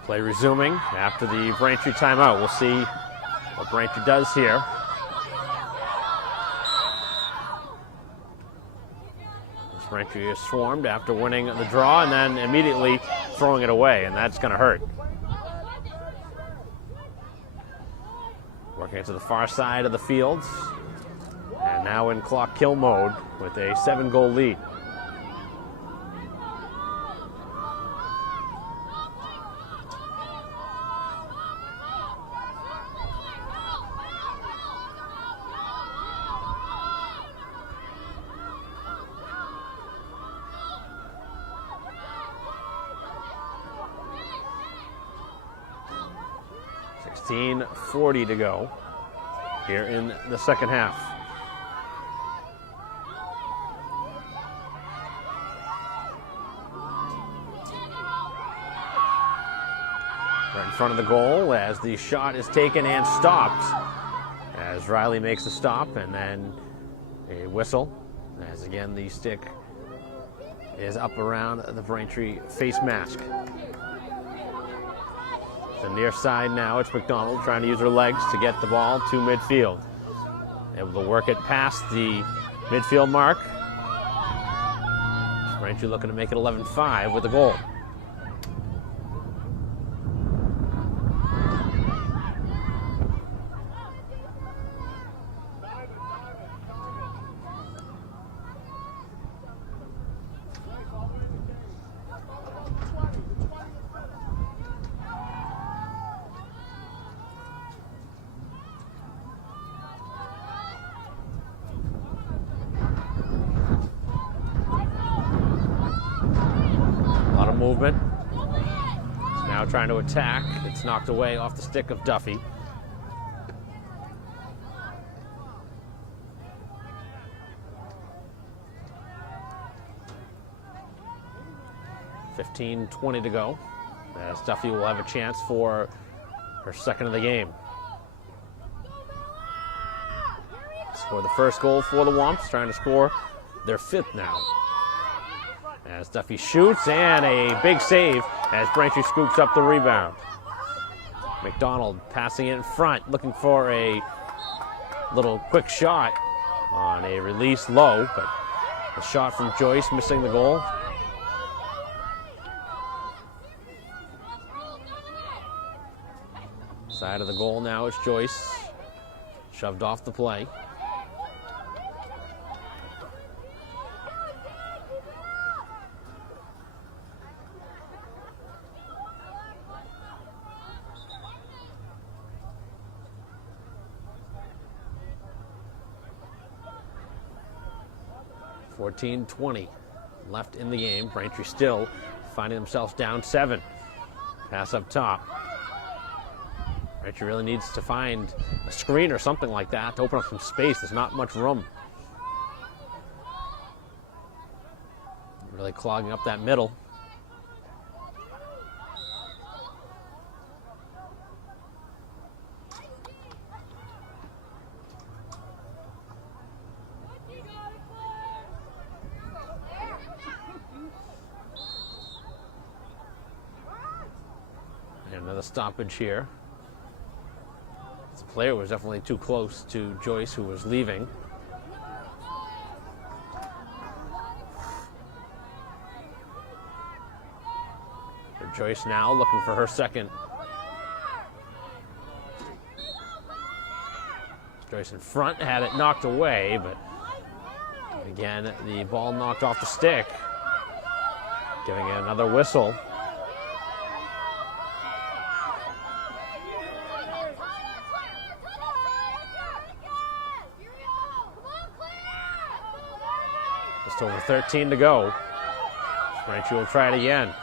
Play resuming after the Braintree timeout. We'll see what Braintree does here. Braintree is swarmed after winning the draw and then immediately throwing it away, and that's going to hurt. Working it to the far side of the field, and now in clock kill mode with a 7-goal lead. 16:40 to go here in the second half. Right in front of the goal as the shot is taken and stopped. As Riley makes the stop, and then a whistle. As again the stick is up around the Braintree face mask. The near side now, it's McDonald trying to use her legs to get the ball to midfield. Able to work it past the midfield mark. Braintree looking to make it 11-5 with a goal. Movement. It's now trying to attack. It's knocked away off the stick of Duffy. $15:20 to go. As Duffy will have a chance for her second of the game. Score the first goal for the Womps, trying to score their fifth now. As Duffy shoots, and a big save as Braintree scoops up the rebound. McDonald passing it in front, looking for a little quick shot on a release low, but the shot from Joyce missing the goal. Side of the goal now is Joyce, shoved off the play. $14:20 left in the game. Braintree still finding themselves down 7. Pass up top. Braintree really needs to find a screen or something like that to open up some space. There's not much room. Really clogging up that middle. Another stoppage here. The player was definitely too close to Joyce, who was leaving. Joyce now looking for her second. Joyce in front, had it knocked away, but again, the ball knocked off the stick, giving it another whistle. Just over 13 to go. Braintree will try it again.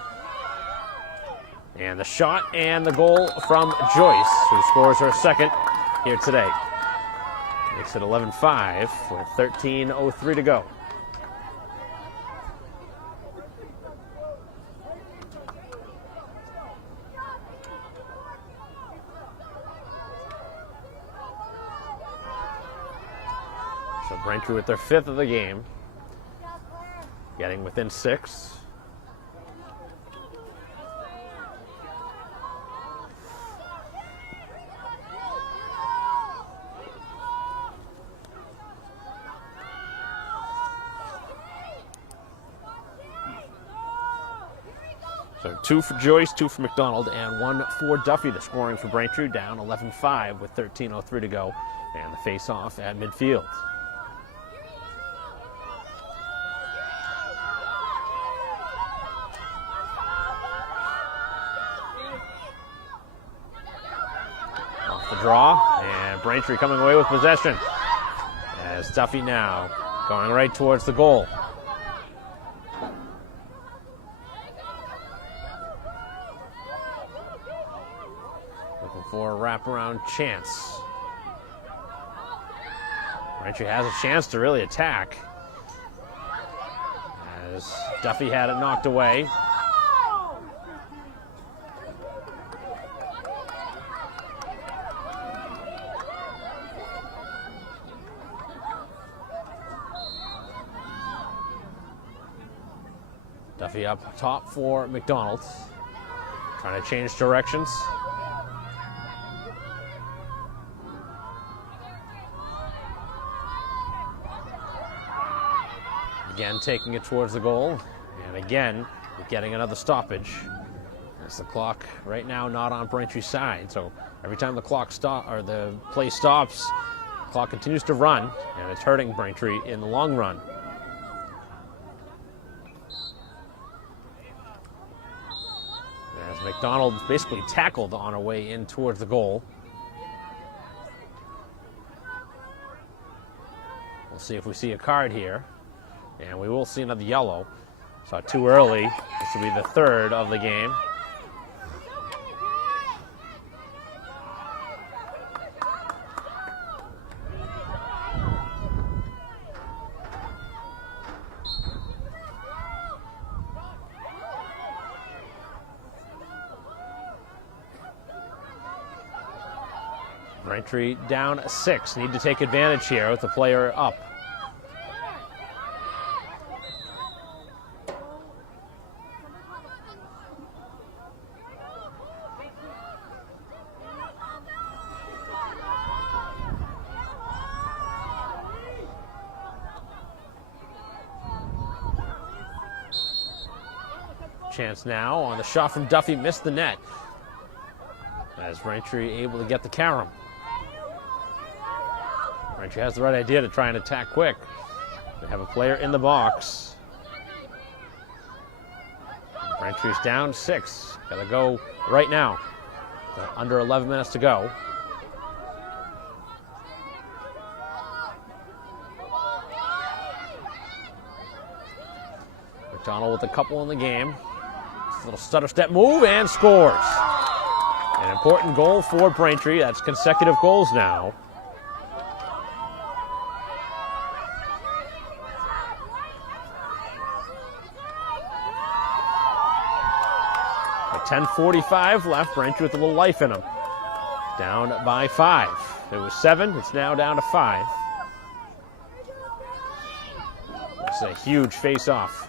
And the shot and the goal from Joyce, who scores her second here today. Makes it 11-5 with 13:03 to go. So Braintree with their fifth of the game, getting within 6. So 2 for Joyce, 2 for McDonald, and 1 for Duffy. The scoring for Braintree down 11-5 with 13:03 to go, and the face-off at midfield. Off the draw, and Braintree coming away with possession. As Duffy now going right towards the goal. for a wraparound chance. Braintree has a chance to really attack, as Duffy had it knocked away. Duffy up top for McDonald, trying to change directions. Again, taking it towards the goal, and again, getting another stoppage. As the clock right now not on Braintree's side, so every time the play stops, the clock continues to run, and it's hurting Braintree in the long run. As McDonald basically tackled on her way in towards the goal. We'll see if we see a card here. And we will see another yellow. Saw it too early. This will be the third of the game. Braintree down 6. Need to take advantage here with the player up. Chance now on the shot from Duffy, missed the net. As Braintree able to get the carom. Braintree has the right idea to try and attack quick. They have a player in the box. Braintree's down 6. Gotta go right now. Under 11 minutes to go. McDonald with a couple in the game. Little stutter step move and scores. An important goal for Braintree. That's consecutive goals now. At 10:45 left, Braintree with a little life in them. Down by 5. It was 7, it's now down to 5. It's a huge face-off.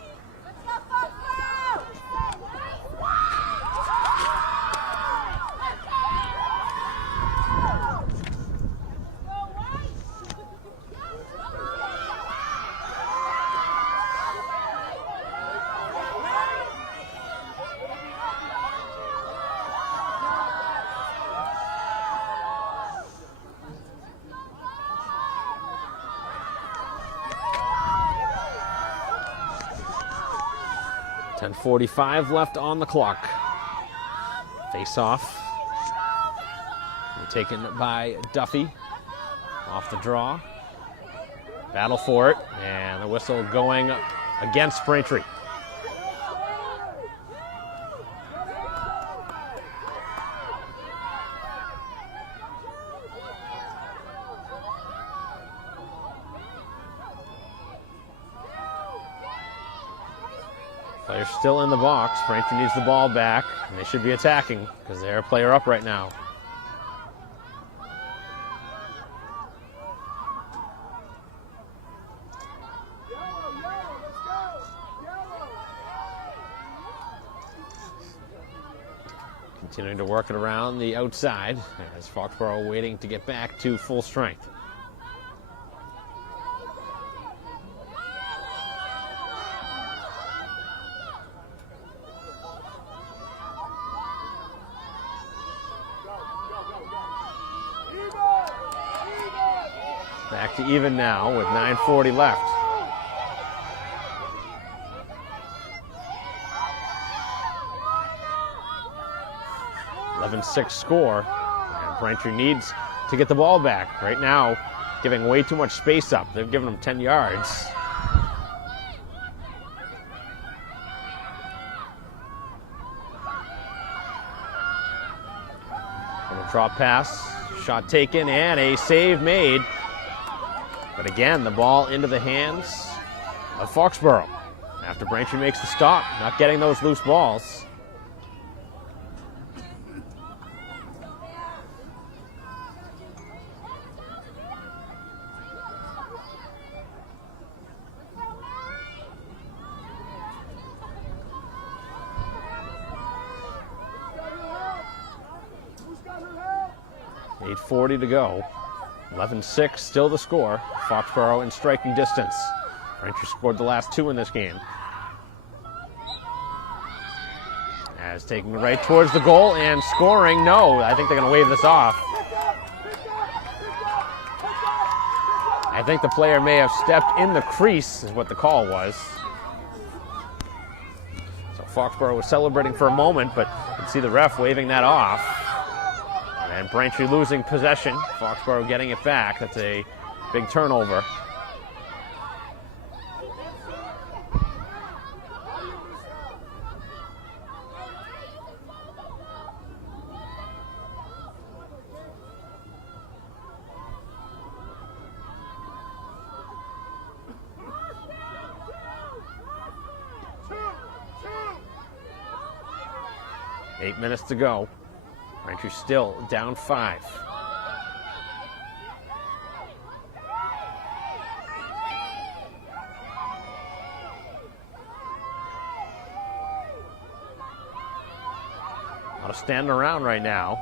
.45 left on the clock. Face off. Taken by Duffy. Off the draw. Battle for it. And the whistle going against Braintree. Players still in the box. Braintree needs the ball back, and they should be attacking because they're a player up right now. Continuing to work it around the outside as Foxboro waiting to get back to full strength. Back to even now with 9:40 left. .11-6 score. And Braintree needs to get the ball back. Right now, giving way too much space up. They've given them 10 yards. Drop pass, shot taken, and a save made. But again, the ball into the hands of Foxboro. After Braintree makes the stop, not getting those loose balls. .8:40 to go. 11-6 still the score. Foxboro in striking distance. Braintree scored the last 2 in this game. As taking right towards the goal and scoring. No, I think they're going to wave this off. I think the player may have stepped in the crease, is what the call was. So Foxboro was celebrating for a moment, but you can see the ref waving that off. And Braintree losing possession. Foxboro getting it back. That's a big turnover. Eight minutes to go. Braintree still down 5. A lot of standing around right now.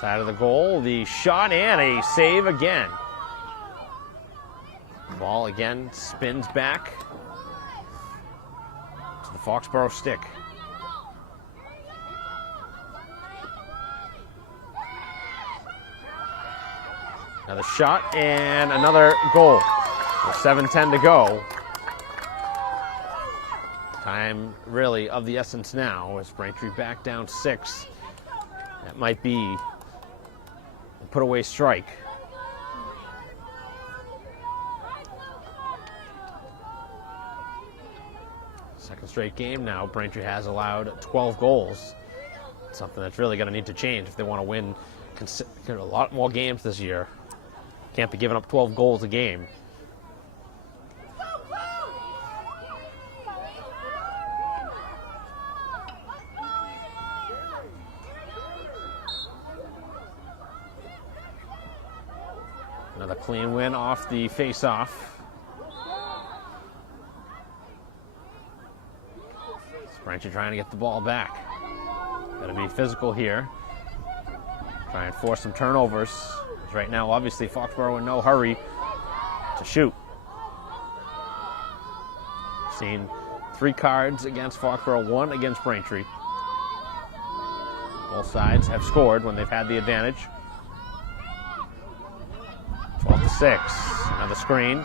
Side of the goal, the shot and a save again. Ball again spins back to the Foxboro stick. Another shot and another goal. With 7:10 to go. Time really of the essence now as Braintree back down 6. That might be a put away strike. Second straight game now. Braintree has allowed 12 goals. Something that's really going to need to change if they want to win a lot more games this year. Can't be giving up 12 goals a game. Another clean win off the face-off. Braintree trying to get the ball back. Got to be physical here. Try and force some turnovers. Right now, obviously, Foxboro in no hurry to shoot. Seen 3 cards against Foxboro, 1 against Braintree. Both sides have scored when they've had the advantage. 12-6. Another screen.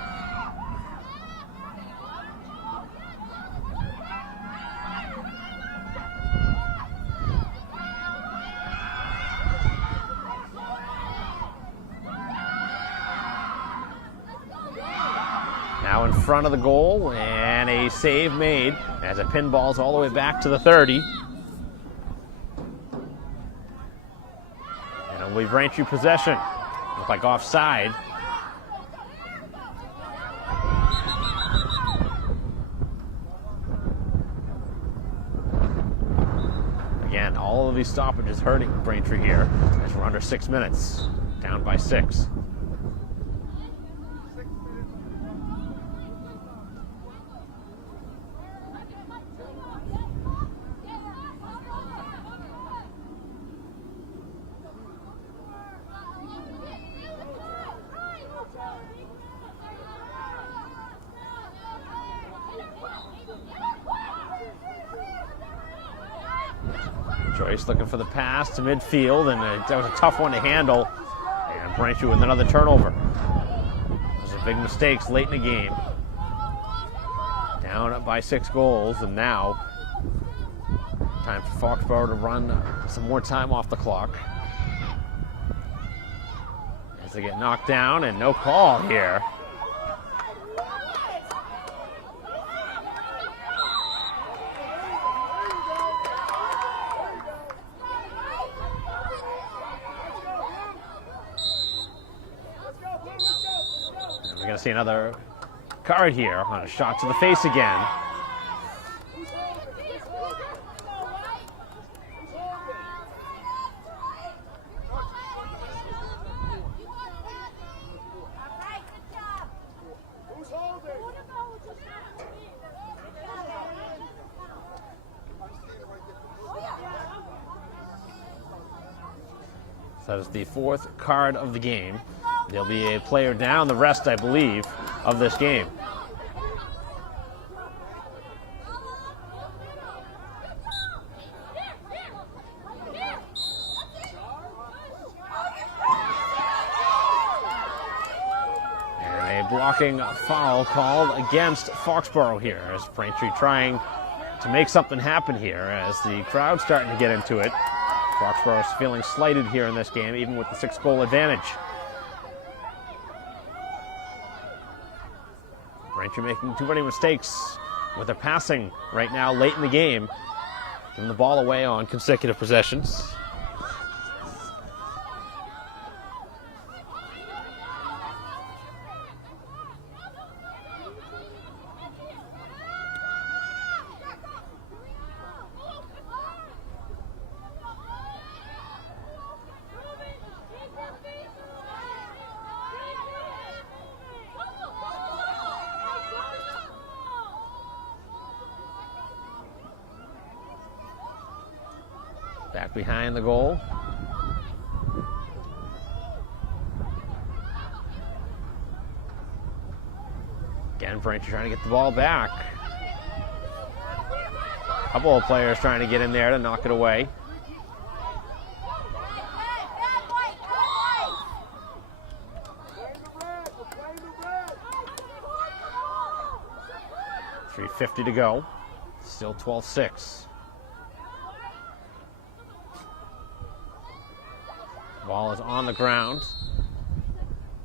Now in front of the goal, and a save made as it pinballs all the way back to the 30. And it'll leave Braintree possession. Look like offside. Again, all of these stoppages hurting Braintree here as we're under 6 minutes, down by 6. Joyce looking for the pass to midfield, and that was a tough one to handle. And Braintree with another turnover. Those are big mistakes late in the game. Down by 6 goals, and now time for Foxboro to run some more time off the clock. As they get knocked down, and no call here. going to see another card here on a shot to the face again. That is the fourth card of the game. There'll be a player down the rest, I believe, of this game. And a blocking foul called against Foxboro here, as Braintree trying to make something happen here as the crowd's starting to get into it. Foxboro is feeling slighted here in this game, even with the 6-goal advantage. Braintree making too many mistakes with their passing right now late in the game, giving the ball away on consecutive possessions. Back behind the goal. Again, Braintree trying to get the ball back. A couple of players trying to get in there to knock it away. .350 to go. Still 12-6. Ball is on the ground,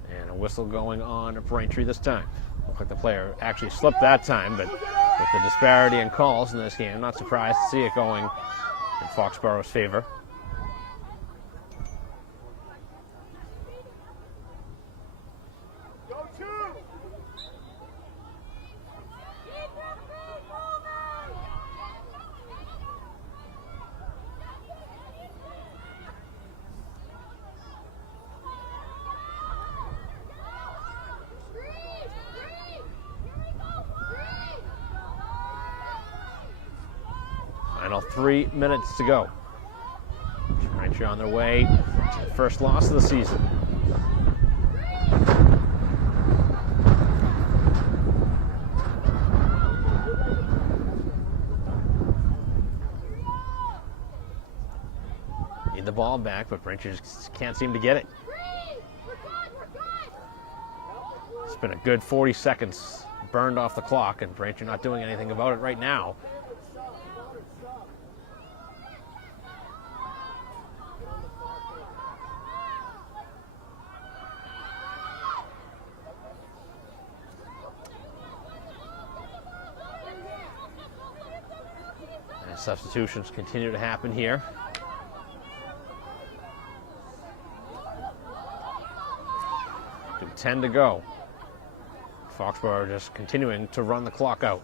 and a whistle going on Braintree this time. Looks like the player actually slipped that time, but with the disparity in calls in this game, I'm not surprised to see it going in Foxboro's favor. Final 3 minutes to go. Braintree on their way to the first loss of the season. Need the ball back, but Braintree just can't seem to get it. It's been a good 40 seconds burned off the clock, and Braintree not doing anything about it right now. Substitutions continue to happen here. .10 to go. Foxboro just continuing to run the clock out.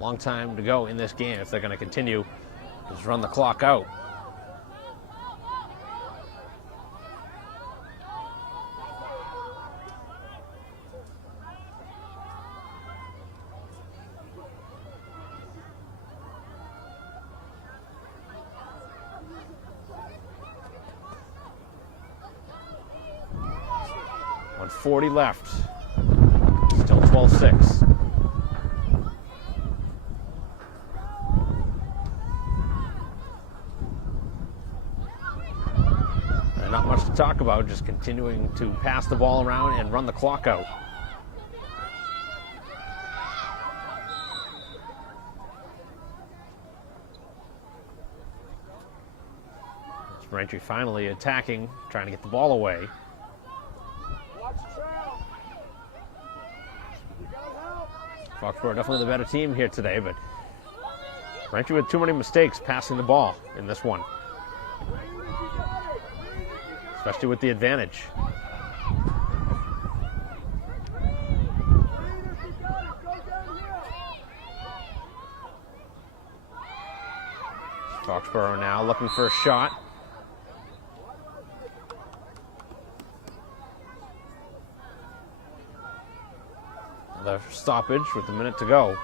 Long time to go in this game if they're going to continue to just run the clock out. .40 left. Still 12-6. And not much to talk about, just continuing to pass the ball around and run the clock out. Braintree finally attacking, trying to get the ball away. Foxboro definitely the better team here today, but Braintree with too many mistakes passing the ball in this one, especially with the advantage. Foxboro now looking for a shot. Another stoppage with a minute to go.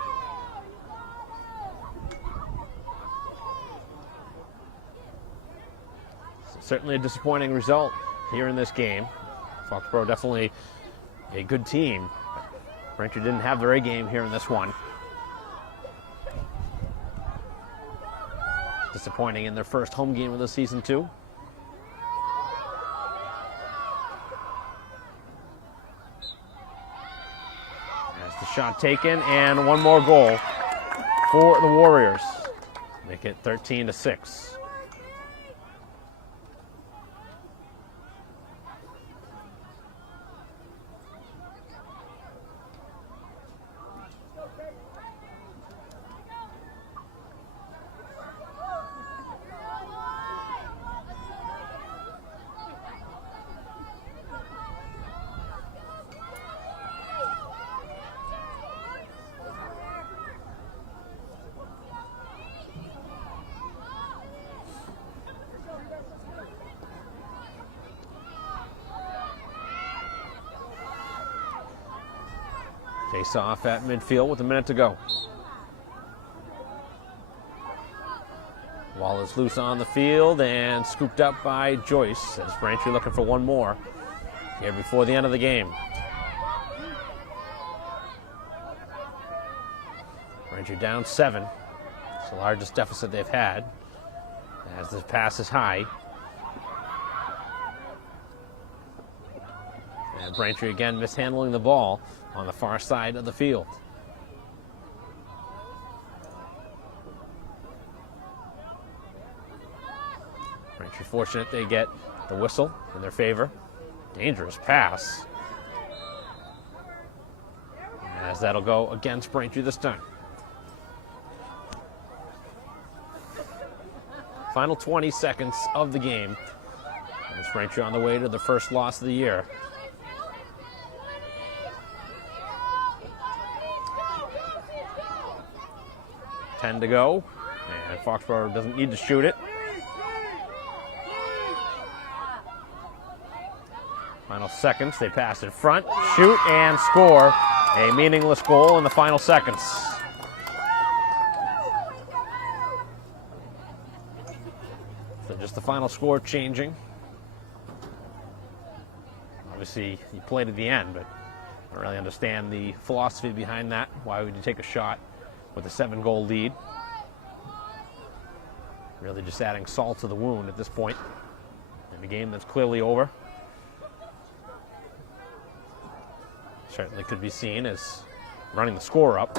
Certainly a disappointing result here in this game. Foxboro definitely a good team. Braintree didn't have their A game here in this one. Disappointing in their first home game of the season too. That's the shot taken, and one more goal for the Warriors. Make it 13-6. Face off at midfield with a minute to go. Ball is loose on the field and scooped up by Joyce as Braintree looking for one more here before the end of the game. Braintree down 7. It's the largest deficit they've had as the pass is high. And Braintree again mishandling the ball on the far side of the field. Braintree fortunate they get the whistle in their favor. Dangerous pass. As that'll go against Braintree this time. Final 20 seconds of the game. As Braintree on the way to the first loss of the year. $10 to go, and Foxboro doesn't need to shoot it. Final seconds, they pass in front, shoot, and score a meaningless goal in the final seconds. So just the final score changing. Obviously, you played at the end, but I don't really understand the philosophy behind that. Why would you take a shot with a 7-goal lead? Really just adding salt to the wound at this point in a game that's clearly over. Certainly could be seen as running the score up.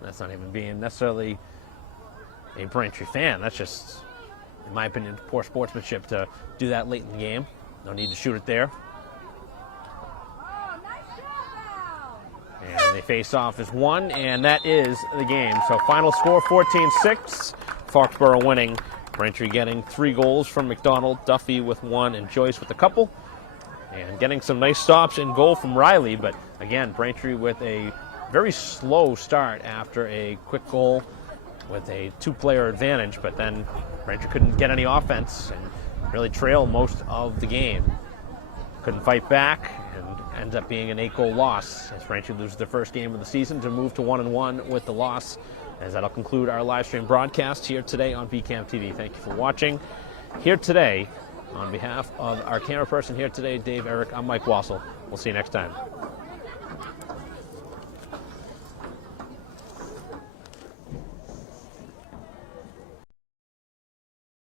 That's not even being necessarily a Braintree fan. That's just, in my opinion, poor sportsmanship to do that late in the game. No need to shoot it there. And the face-off is won, and that is the game. So final score, 14-6. Foxboro winning. Braintree getting 3 goals from McDonald, Duffy with 1, and Joyce with a couple. And getting some nice stops in goal from Riley. But again, Braintree with a very slow start after a quick goal with a 2-player advantage. But then Braintree couldn't get any offense and really trail most of the game. Couldn't fight back. Ends up being an 8-goal loss as Braintree loses their first game of the season to move to 1-1 with the loss. As that'll conclude our live stream broadcast here today on BCAM TV. Thank you for watching here today. On behalf of our camera person here today, Dave Eric, I'm Mike Wassel. We'll see you next time.